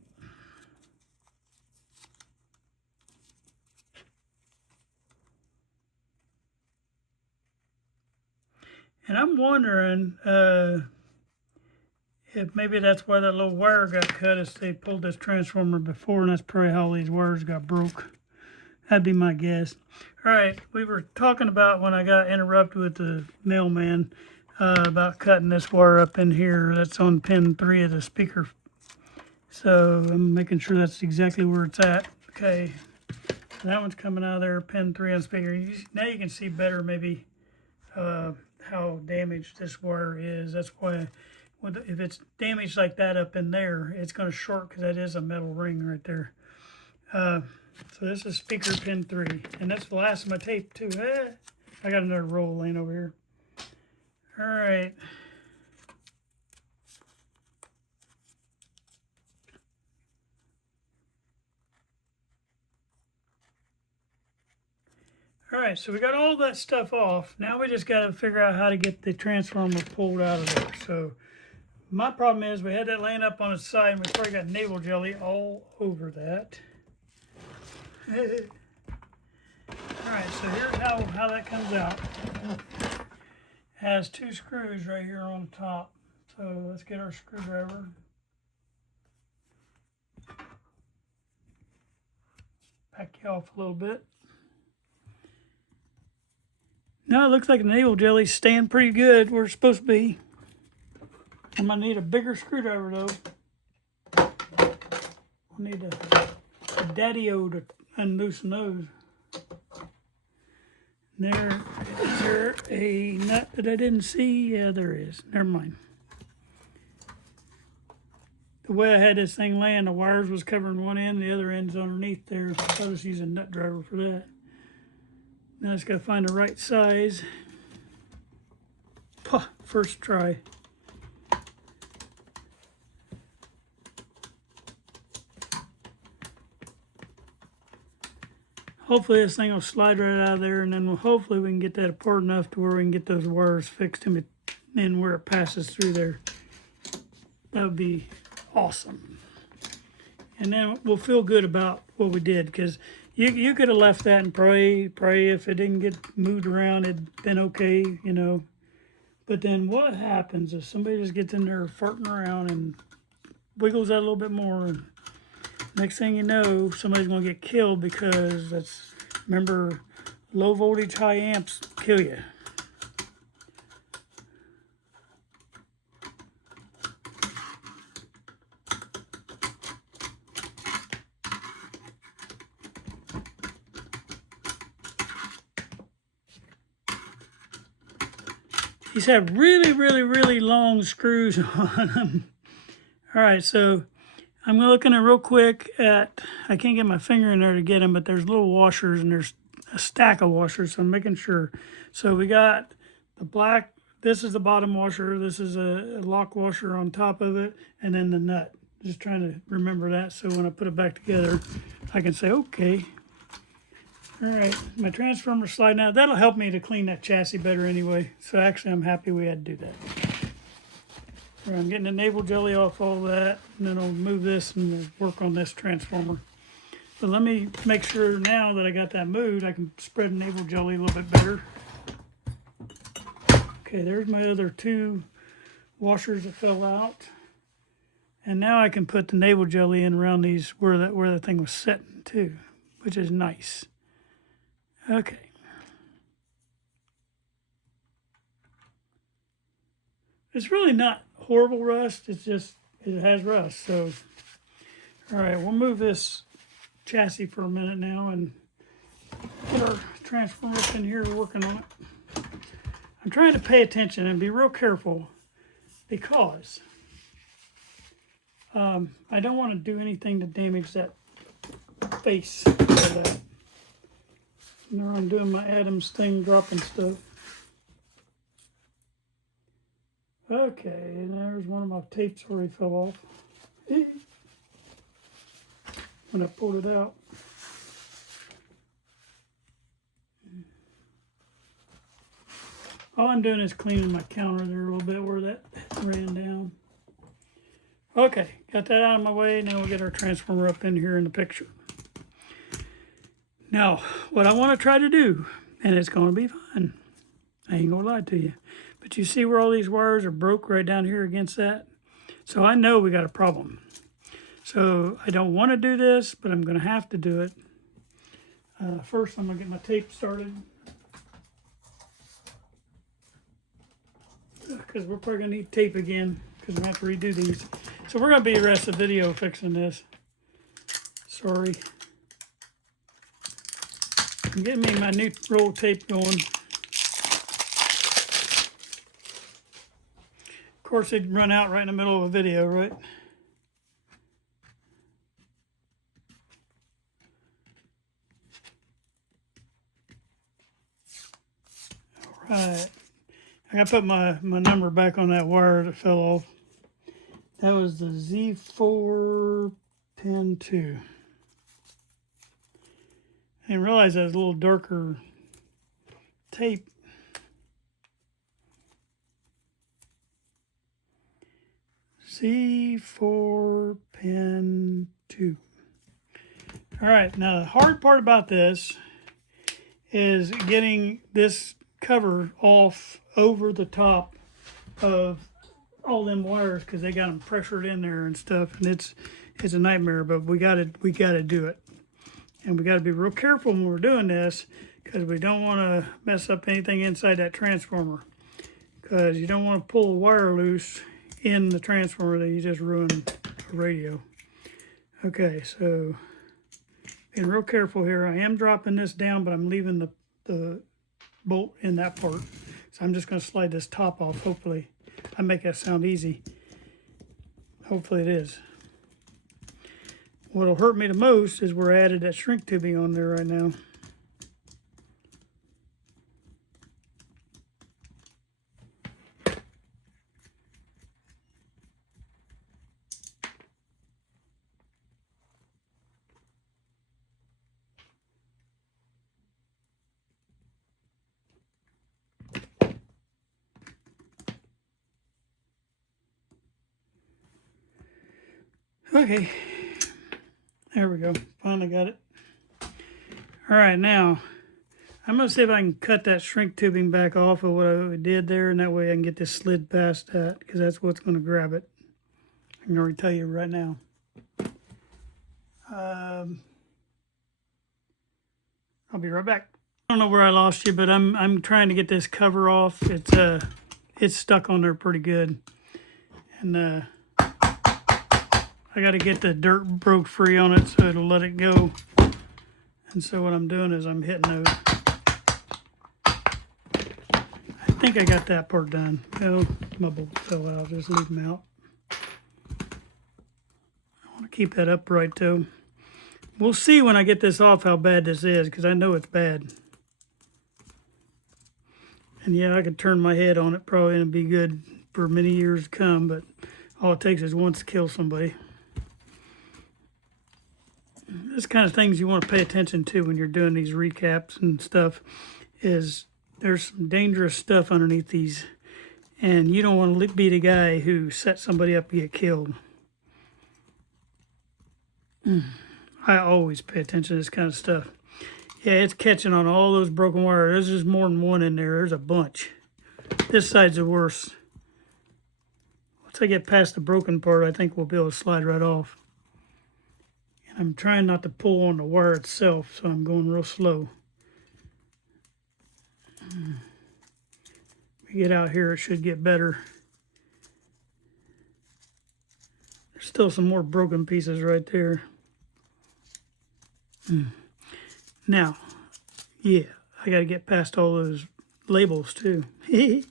And I'm wondering if maybe that's why that little wire got cut, as they pulled this transformer before, and that's probably how these wires got broke. That'd be my guess. All right, we were talking about when I got interrupted with the mailman about cutting this wire up in here. That's on pin 3 of the speaker. So I'm making sure that's exactly where it's at. Okay, that one's coming out of there, pin 3 on the speaker. Now you can see better maybe how damaged this wire is. That's why if it's damaged like that up in there, it's going to short, because that is a metal ring right there. So this is speaker pin 3, and that's the last of my tape too. I got another roll laying over here. All right. All right, so we got all that stuff off. Now we just got to figure out how to get the transformer pulled out of there. So my problem is we had that laying up on its side, and we probably got navel jelly all over that. All right, so here's how that comes out. It has 2 screws right here on top. So let's get our screwdriver. Back you off a little bit. Now it looks like the navel jelly's staying pretty good where it's supposed to be. I'm gonna need a bigger screwdriver though. I'll need a daddy-o to unloosen those. Is there a nut that I didn't see? Yeah, there is. Never mind. The way I had this thing laying, the wires was covering one end, the other end's underneath there. I'll just use a nut driver for that. Now I just gotta find the right size. First try. Hopefully this thing will slide right out of there, and then hopefully we can get that apart enough to where we can get those wires fixed in where it passes through there. That would be awesome. And then we'll feel good about what we did, because you could have left that and pray if it didn't get moved around, it'd been okay, you know. But then what happens if somebody just gets in there farting around and wiggles that a little bit more, and next thing you know, somebody's going to get killed, because remember, low voltage, high amps kill you. These have really, really, really long screws on them. All right, so I'm looking at real quick at, I can't get my finger in there to get them, but there's little washers, and there's a stack of washers, so I'm making sure. So we got the black, this is the bottom washer, this is a lock washer on top of it, and then the nut. Just trying to remember that, so when I put it back together, I can say, okay. All right, my transformer's sliding out. That'll help me to clean that chassis better anyway. So actually, I'm happy we had to do that. All right, I'm getting the navel jelly off all that, and then I'll move this and work on this transformer. But let me make sure now that I got that moved, I can spread the navel jelly a little bit better. Okay, there's my other 2 washers that fell out. And now I can put the navel jelly in around these where the thing was sitting too, which is nice. Okay. It's really not horrible rust. It's just, it has rust. So, all right, we'll move this chassis for a minute now and put our transformers in here working on it. I'm trying to pay attention and be real careful, because I don't want to do anything to damage that face of that. Now I'm doing my Adams thing, dropping stuff. Okay, and there's one of my tapes already fell off. When I pulled it out. All I'm doing is cleaning my counter there a little bit where that ran down. Okay, got that out of my way. Now we'll get our transformer up in here in the picture. Now, what I want to try to do, and it's going to be fun, I ain't going to lie to you, but you see where all these wires are broke right down here against that? So I know we got a problem. So I don't want to do this, but I'm going to have to do it. First, I'm going to get my tape started, because we're probably going to need tape again, because I'm going to have to redo these. So we're going to be the rest of the video fixing this. Sorry. I'm getting me my new roll tape going. Of course, it'd run out right in the middle of a video, right? All right. I got to put my number back on that wire that fell off. That was the Z4 pin 2. I didn't realize that was a little darker tape. Z4 pin 2. All right, now the hard part about this is getting this cover off over the top of all them wires, because they got them pressured in there and stuff, and it's a nightmare. But we gotta do it, and we gotta be real careful when we're doing this, because we don't want to mess up anything inside that transformer, because you don't want to pull a wire loose in the transformer that you just ruined a radio. Okay, so being real careful here. I am dropping this down, but I'm leaving the bolt in that part. So I'm just going to slide this top off. Hopefully I make that sound easy. Hopefully it is. What'll hurt me the most is we're added that shrink tubing on there right now. Okay, there we go. Finally got it. All right, now I'm gonna see if I can cut that shrink tubing back off of what I did there, and that way I can get this slid past that, because that's what's gonna grab it. I can already tell you right now. I'll be right back. I don't know where I lost you, but I'm trying to get this cover off. It's stuck on there pretty good, and I got to get the dirt broke free on it so it'll let it go. And so what I'm doing is I'm hitting those. I think I got that part done. Oh, my bolt fell out. Just leave them out. I want to keep that upright though. We'll see when I get this off how bad this is, because I know it's bad. And yeah, I could turn my head on it probably and it'd be good for many years to come, but all it takes is once to kill somebody. This kind of things you want to pay attention to when you're doing these recaps and stuff, is there's some dangerous stuff underneath these, and you don't want to be the guy who sets somebody up to get killed. I always pay attention to this kind of stuff. Yeah, it's catching on all those broken wires. There's just more than one in there. There's a bunch. This side's the worst. Once I get past the broken part, I think we'll be able to slide right off. I'm trying not to pull on the wire itself, so I'm going real slow. We get out here, it should get better. There's still some more broken pieces right there. Now, yeah, I got to get past all those labels too. Hey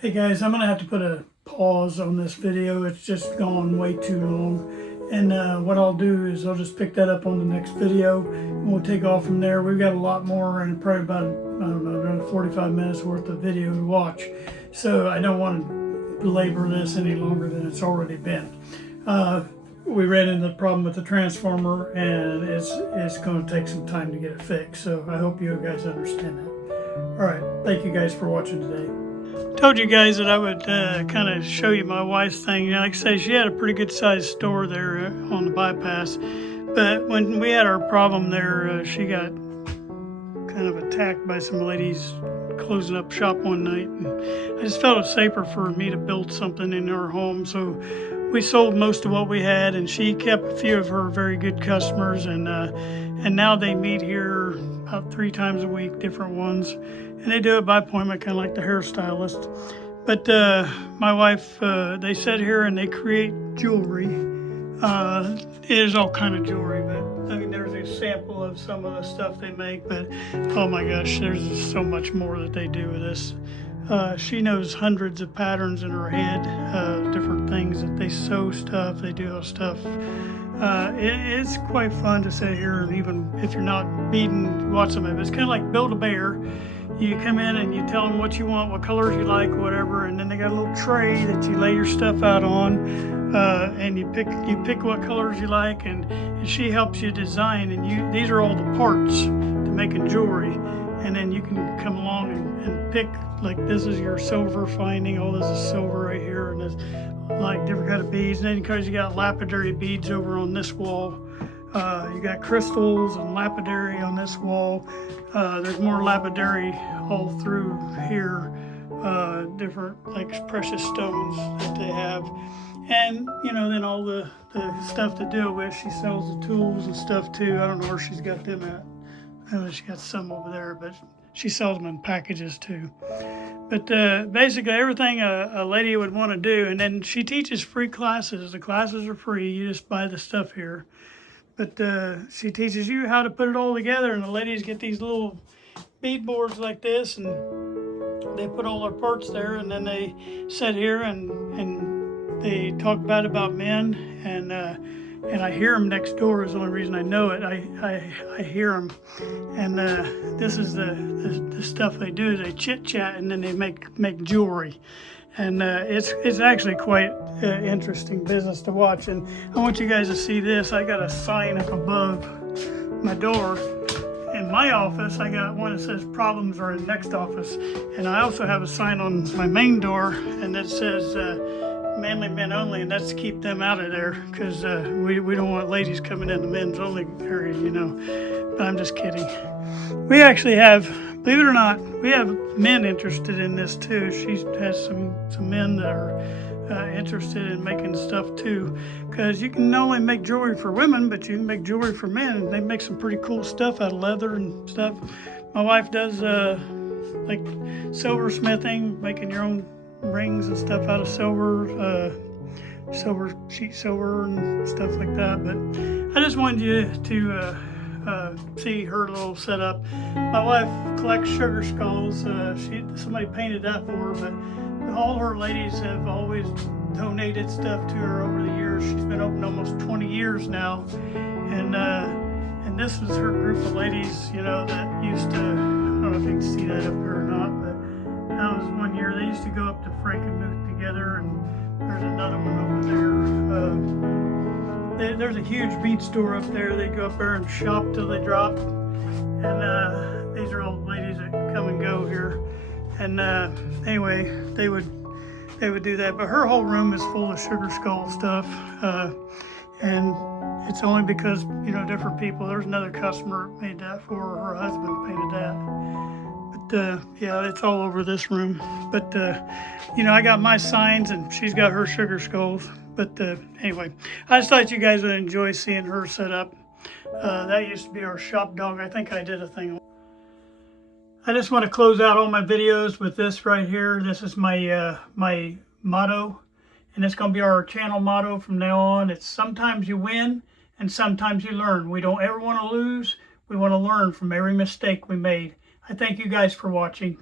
guys, I'm going to have to put a pause on this video. It's just gone way too long. And what I'll do is I'll just pick that up on the next video, and we'll take off from there. We've got a lot more, and probably about, I don't know, around 45 minutes worth of video to watch. So I don't want to belabor this any longer than it's already been. We ran into the problem with the transformer, and it's going to take some time to get it fixed. So I hope you guys understand that. All right, thank you guys for watching today. Told you guys that I would kind of show you my wife's thing. Like I say, she had a pretty good sized store there on the bypass. But when we had our problem there, she got kind of attacked by some ladies closing up shop one night. And I just felt it safer for me to build something in her home. So we sold most of what we had, and she kept a few of her very good customers. And now they meet here about 3 times a week, different ones. And they do it by appointment, kind of like the hairstylist. But my wife, they sit here and they create jewelry. It is all kind of jewelry, but I mean, there's a sample of some of the stuff they make. But oh my gosh, there's so much more that they do with this. She knows hundreds of patterns in her head, different things that they sew stuff, they do stuff. It's quite fun to sit here, and even if you're not beading, watch some of it. It's kind of like Build-A-Bear. You come in and you tell them what you want, what colors you like, whatever, and then they got a little tray that you lay your stuff out on, and you pick what colors you like, and she helps you design. And these are all the parts to making jewelry, and then you can come along and pick, like this is your silver finding. All this is silver right here, and there's like different kind of beads. And then because you got lapidary beads over on this wall. You got crystals and lapidary on this wall. There's more lapidary all through here. Different like precious stones that they have. And then all the stuff to do with. She sells the tools and stuff too. I don't know where she's got them at. I know she got some over there, but she sells them in packages too. But basically everything a lady would want to do. And then she teaches free classes. The classes are free. You just buy the stuff here. But she teaches you how to put it all together, and the ladies get these little bead boards like this, and they put all their parts there, and then they sit here and they talk bad about men, and I hear them next door. Is the only reason I know it. I hear them, and this is the stuff they do. They chit chat, and then they make jewelry. And it's actually quite interesting business to watch. And I want you guys to see this. I got a sign up above my door. In my office, I got one that says problems are in next office. And I also have a sign on my main door, and that says manly men only, and that's to keep them out of there, because we don't want ladies coming in the men's only area, But I'm just kidding. We actually have, believe it or not, we have men interested in this too. She has some men that are interested in making stuff too, because you can not only make jewelry for women, but you can make jewelry for men. They make some pretty cool stuff out of leather and stuff. My wife does like silversmithing, making your own rings and stuff out of silver, sheet silver and stuff like that. But I just wanted you to see her little setup. My wife collects sugar skulls. Somebody painted that for her, but all her ladies have always donated stuff to her over the years. She's been open almost 20 years now, and this is her group of ladies, that used to. I don't know if you can see that up here or not, but that was one year they used to go up to Frankenmuth together, and there's another one over there. There's a huge bead store up there. They go up there and shop till they drop. And these are all the ladies that come and go here. And anyway, they would do that. But her whole room is full of sugar skull stuff. And it's only because, different people. There's another customer that made that for her. Her husband painted that. But yeah, it's all over this room. But I got my signs, and she's got her sugar skulls. But anyway, I just thought you guys would enjoy seeing her set up. That used to be our shop dog. I think I did a thing. I just want to close out all my videos with this right here. This is my my motto, and it's going to be our channel motto from now on. It's sometimes you win and sometimes you learn. We don't ever want to lose. We want to learn from every mistake we made. I thank you guys for watching.